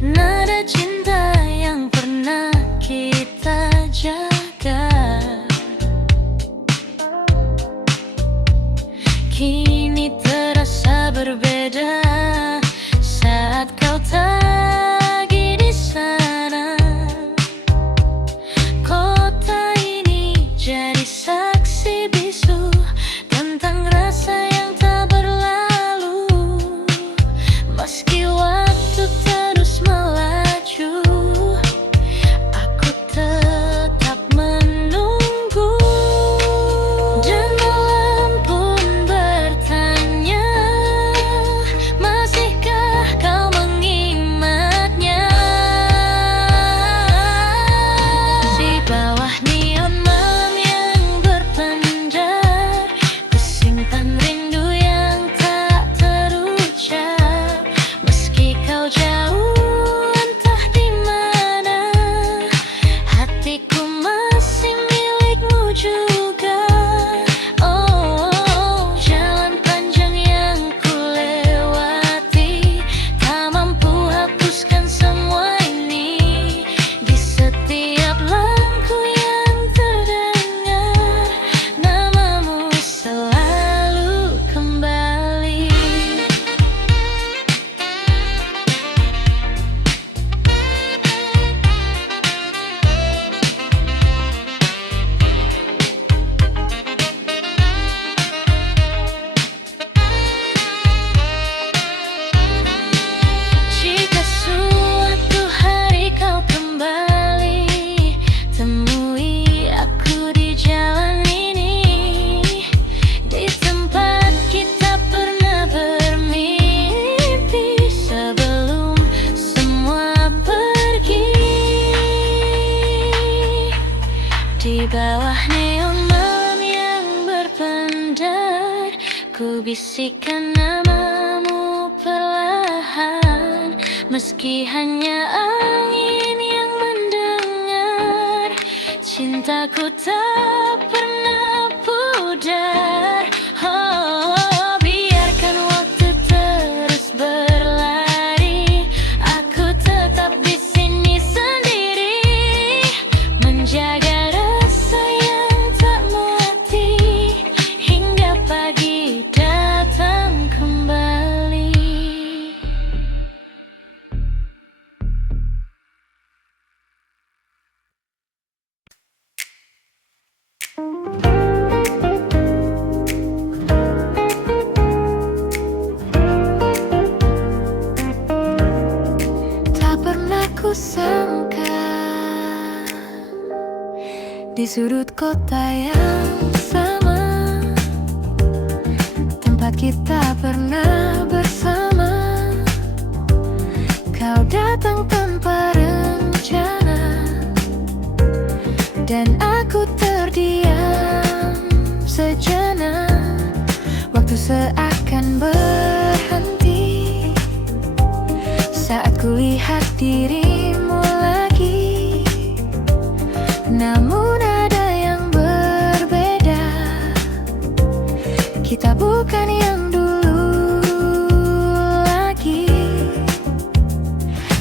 nada cinta yang pernah kita jaga. Kini terasa berbeda saat kau lagi di sana. Kota ini jadi saksi bisu tentang rasa yang tak berlalu. Meski waktu terus melaju, aku tetap menunggu. Dan malam pun bertanya, masihkah kau mengingatnya? Di bawah neon malam yang berpendar, ku simpan rindu yang tak terucap. Meski kau jauh entah di mana, hatiku masih milikmu juga. Oh, jalan panjang yang ku lewati, tak mampu hapuskan semua ini. Di setiap lagu yang terdengar, namamu selalu kembali. Jika suatu hari kau kembali, temui aku di jalan ini, di tempat kita pernah bermimpi sebelum semua pergi. Di bawah neon malam yang berpendar, ku bisikkan namamu perlahan. Meski hanya angin yang mendengar, cintaku tak pernah pudar. Oh, di sudut kota yang sama, tempat kita pernah bersama. Kau datang tanpa rencana, dan aku terdiam sejenak. Waktu seakan berhenti saat kulihat dirimu lagi. Namun ada yang berbeda, kita bukan yang dulu lagi.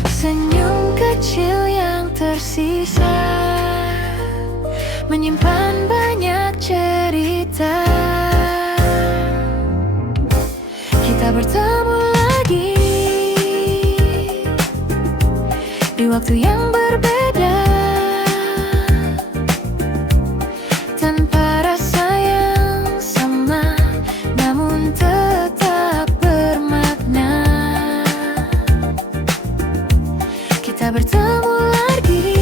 Senyum kecil yang tersisa menyimpan banyak cerita. Kita bertemu lagi di waktu yang berbeda, tanpa rasa yang sama, namun tetap bermakna. Kita bertemu lagi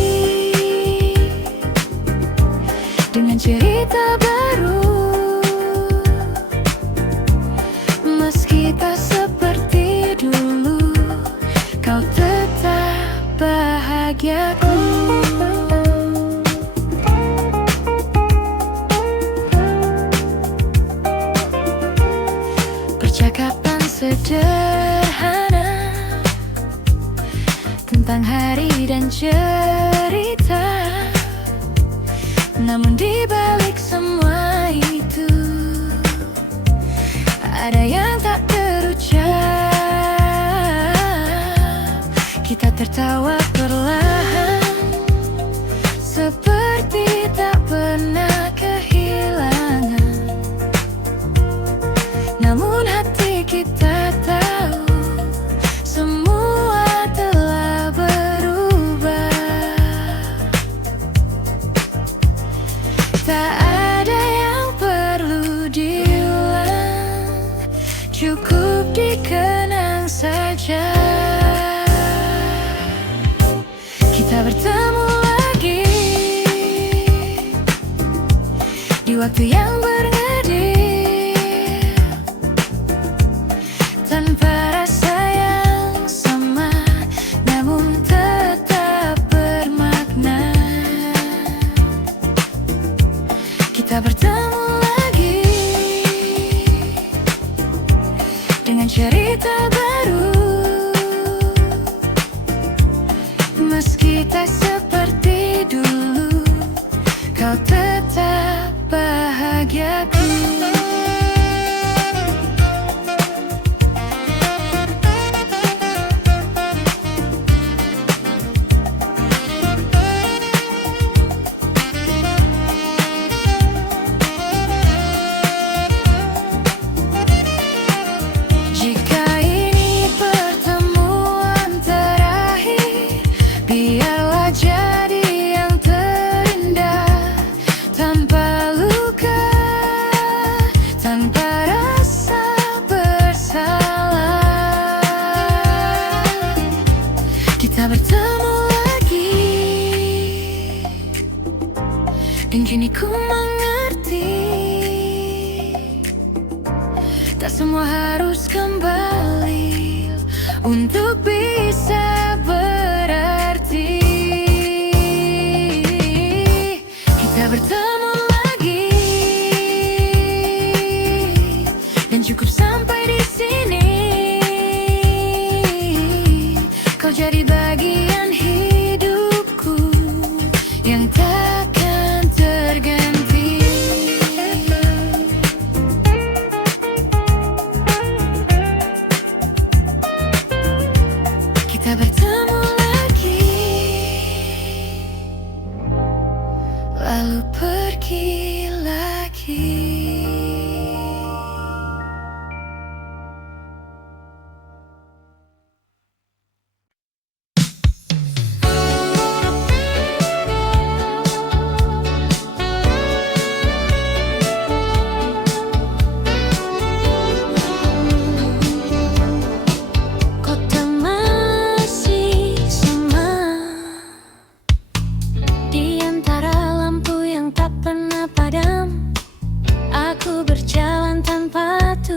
dengan cerita baru, meski tak seperti dulu, kau tetap bahagiaku. Percakapan sederhana tentang hari dan cerita, namun di balik semua itu ada yang tak terucap. Kita tertawa perlahan, seperti tak pernah kehilangan. Namun hati kita tahu semua telah berubah. Tak ada yang perlu diulang, cukup dikenang saja. Kita bertemu lagi di waktu yang bernadil, tanpa rasa yang sama, namun tetap bermakna. Kita bertemu lagi dengan cerita baru, meski tak seperti dulu, kau tetap bahagiaku. Jika ini pertemuan terakhir, biarlah jadi yang terindah, tanpa luka, tanpa rasa bersalah. Kita bertemu lagi, dan kini ku mengerti, tak semua harus kembali untuk bisa berarti. Kita bertemu lagi, dan cukup sampai di sini. Kau jadi bagian hidupku yang takkan terganti. Kita bertemu lagi, lalu pergi lagi.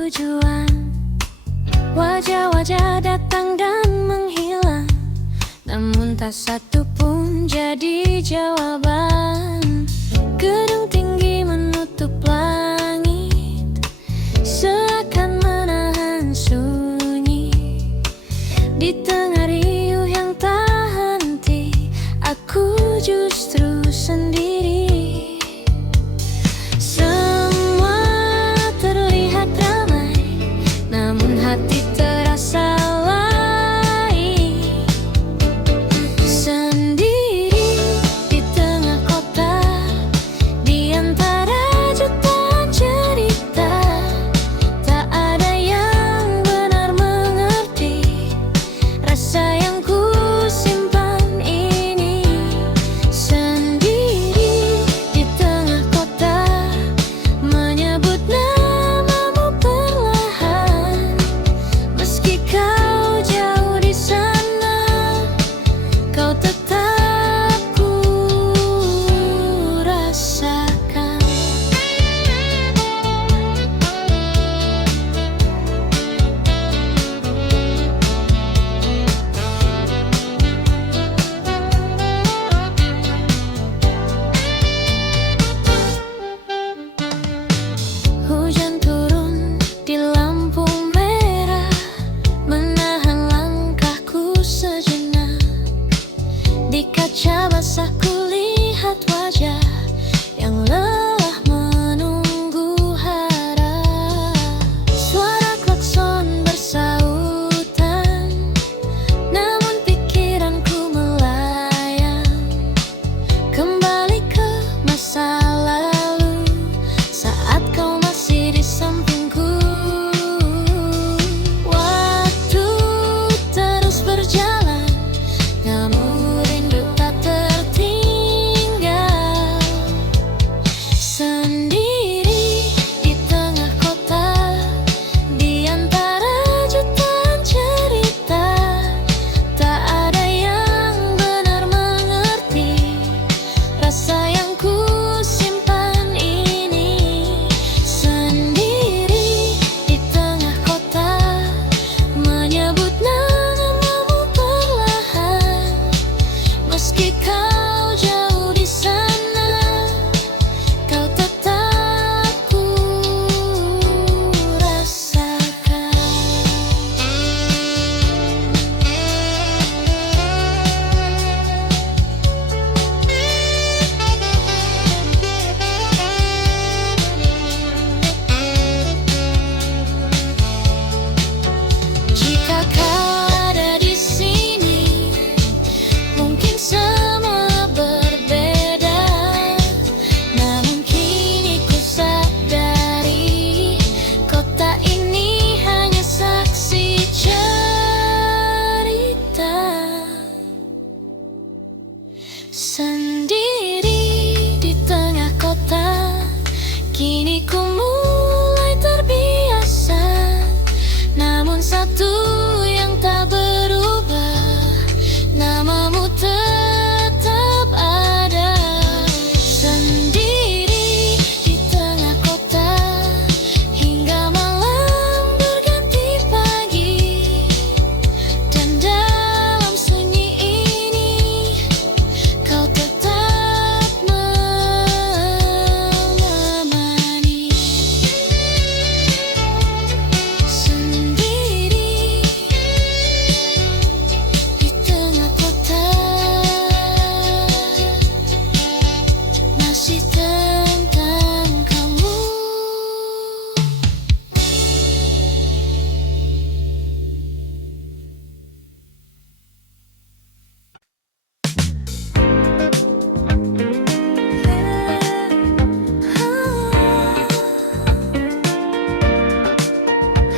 tujuan. Wajah-wajah datang dan menghilang, namun tak satu pun jadi jawaban. Gedung tinggi menutup langit, seakan menahan sunyi. Di tengah riuh yang tak henti, aku justru sendiri. Semua terlihat ramai, namun hati terasa lain. Sendiri di tengah kota, di antara jutaan cerita, tak ada yang benar mengerti rasa yang ku simpan ini. Sendiri di tengah kota, menyebut namamu perlahan. Meski kau jauh di sana, kau tetap ku rasakan. Hujan turun di lampu merah, menahan langkahku sejenak. Di kaca basah ku lihat wajah yang lelah menunggu harap. Suara klakson bersautan, namun pikiranku melayang kembali ke masa lalu, saat kau masih di sampingku. Waktu terus berjalan, namun rindu tak tertinggal. Sendiri di tengah kota, di antara jutaan cerita, tak ada yang benar mengerti rasa yang ku simpan ini. Sendiri di tengah kota, menyebut namamu perlahan. Meski kau jauh di sana, kau tetap ku rasakan. Jika kau ada di sini, mungkin semua berbeda. Namun kini ku sadari, kota ini hanya saksi cerita. Sendiri di tengah kota, kini ku mulai terbiasa. Namun satu yang tak berubah, namamu tetap ada. Sendiri di tengah kota, hingga malam berganti pagi. Dan dalam sunyi ini, kau tetap menemani. Sendiri di tengah kota, masih tentang kamu.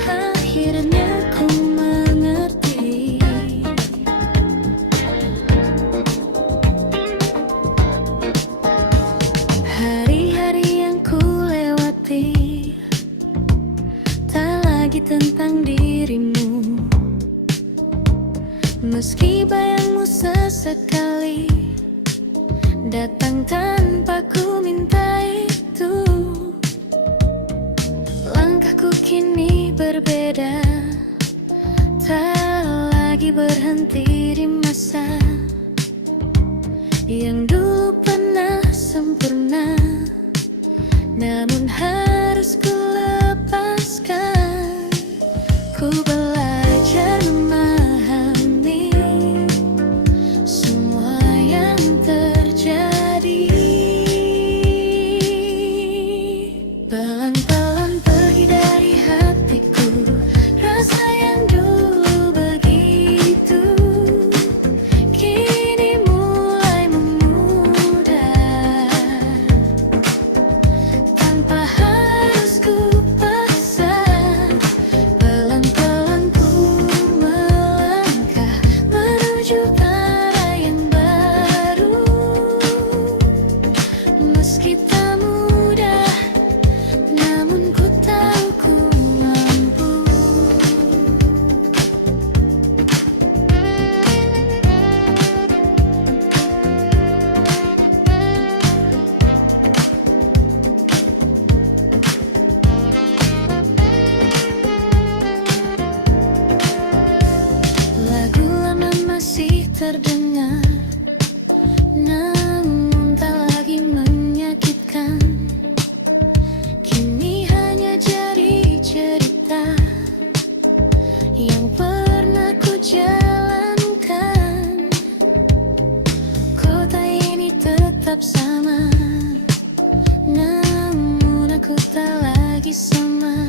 Akhirnya ku mengerti, hari-hari yang ku lewati tak lagi tentang dirimu. Meski bayangmu sesekali datang tanpa ku minta itu, langkahku kini berbeda, tak lagi berhenti di masa yang dulu pernah sempurna, namun harus ku lepaskan. Ku belajar memahami semua yang terjadi. Pelan-pelan pergi dari hatiku rasa yang dulu begitu, kini mulai memudar tanpa harus ku paksa. Pelan-pelan ku melangkah menuju arah yang baru, meski tak mudah, namun ku tahu ku mampu. Lagu lama masih terdengar, namun tak lagi menyakitkan. Kini hanya jadi cerita yang pernah ku jalankan. Kota ini tetap sama, namun aku tak lagi sama.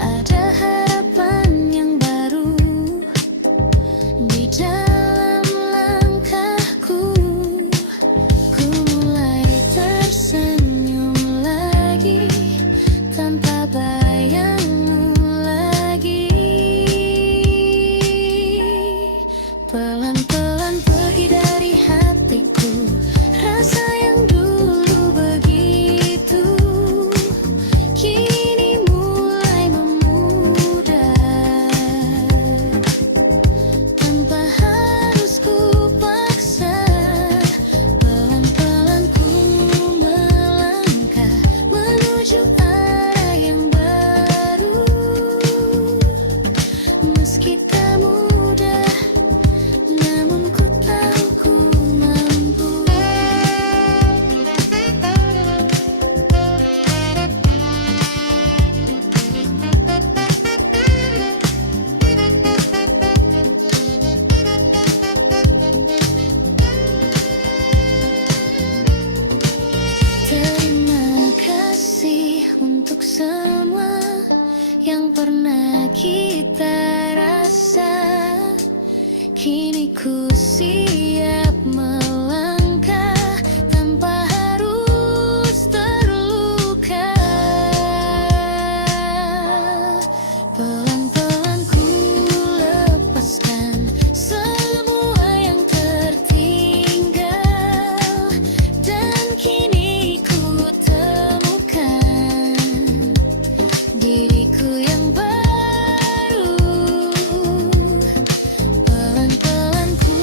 Ada harapan yang baru di dalam langkahku. Ku mulai tersenyum lagi tanpa bayangmu lagi. Pelan-pelan pergi dari hatiku rasa yang dulu begitu, kini mulai memudar tanpa harus ku paksa. Pelan-pelan ku melangkah menuju arah yang baru, meski tak mudah, namun ku tahu ku mampu. Terima kasih untuk semua yang pernah kita rasa. Kini ku siap melangkah tanpa harus terluka. Pelan-pelan ku lepaskan semua yang tertinggal, dan kini ku temukan diriku yang baru. Pelan-pelan ku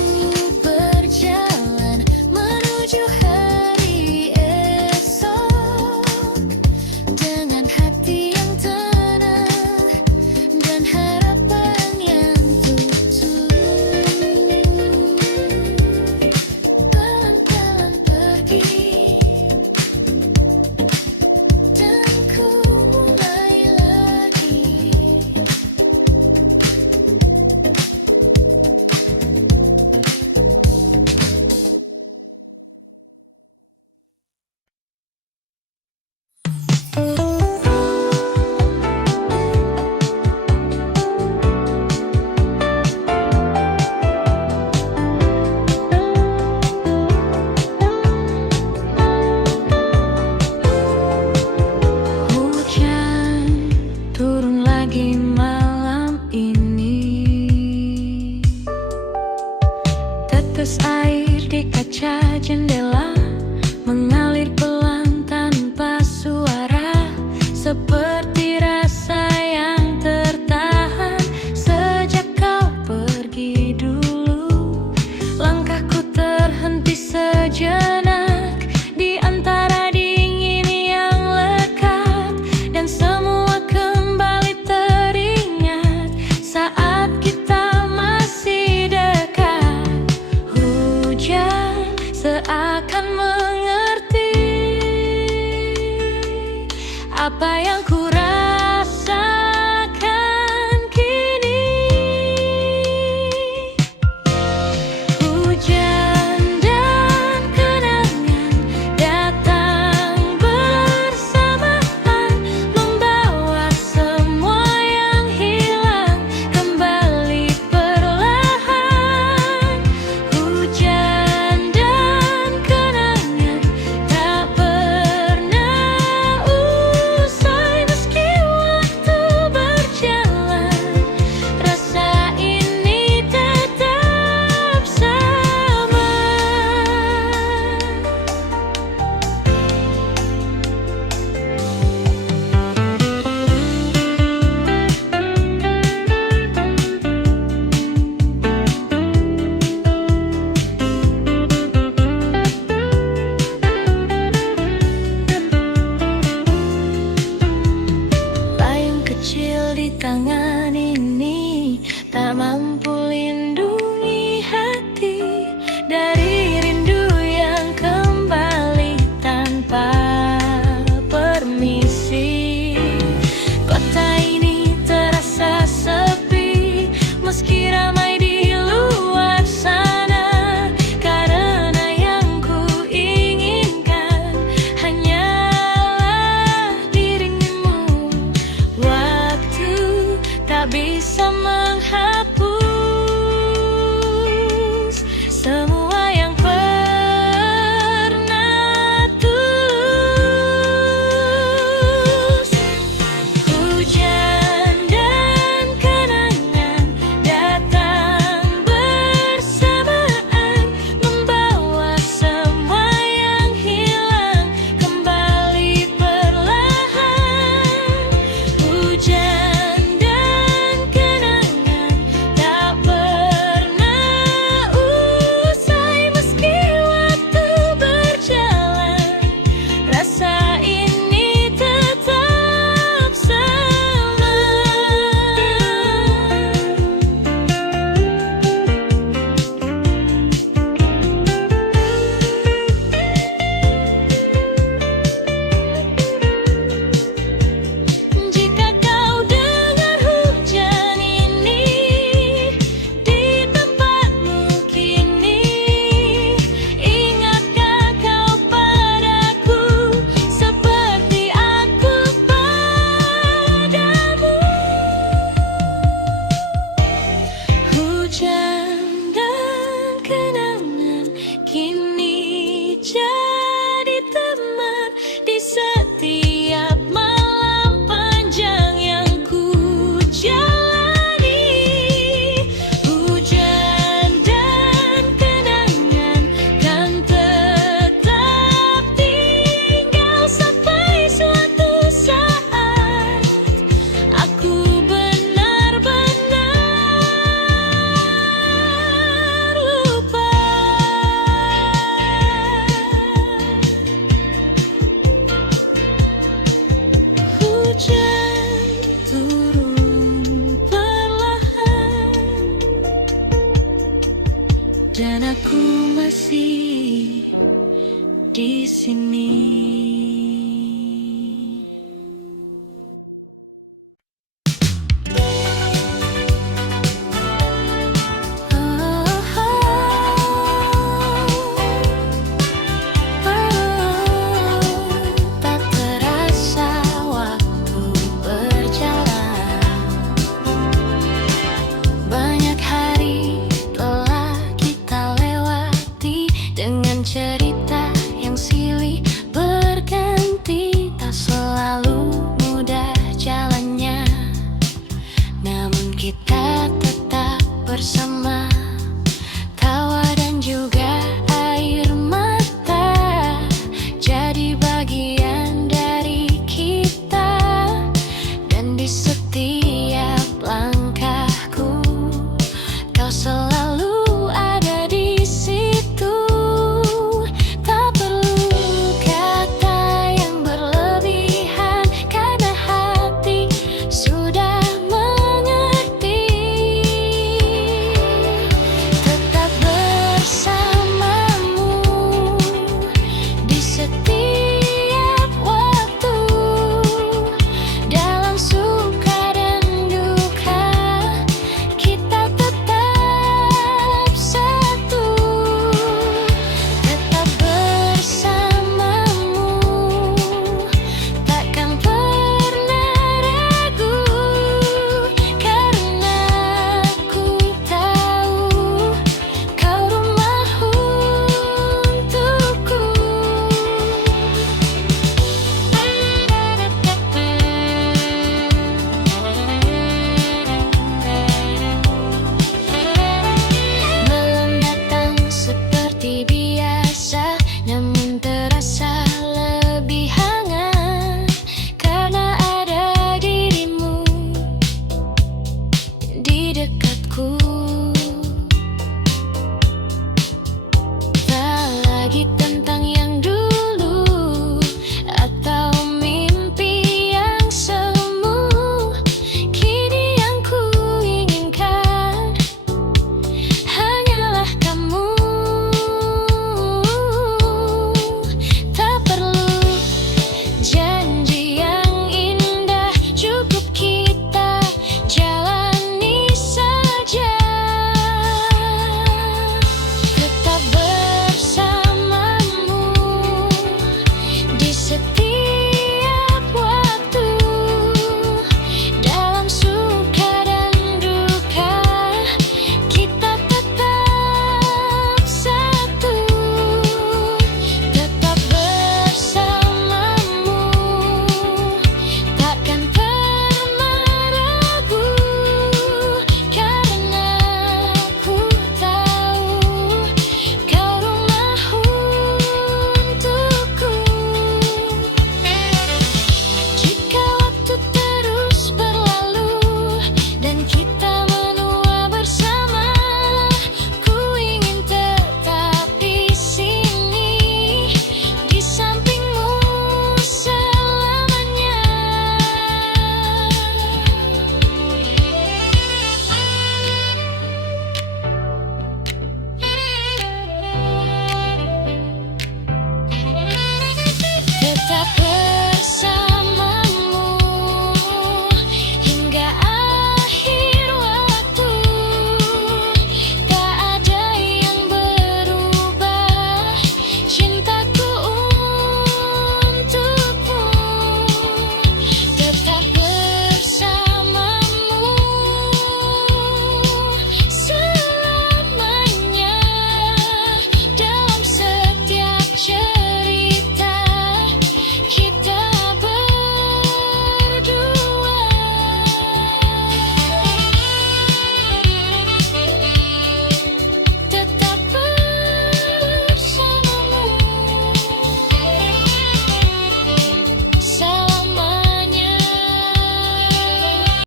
berjalan menuju hari esok, dengan hati yang tenang dan harapan yang tulus. Pelan-pelan pergi, dan ku mulai lagi. kecil di tangan ini tak mampu lindungi hati dari rindu yang kembali tanpa permisi. Kota ini terasa sepi meski ramai di luar sana, karena yang ku inginkan hanyalah dirimu. Waktu tak bisa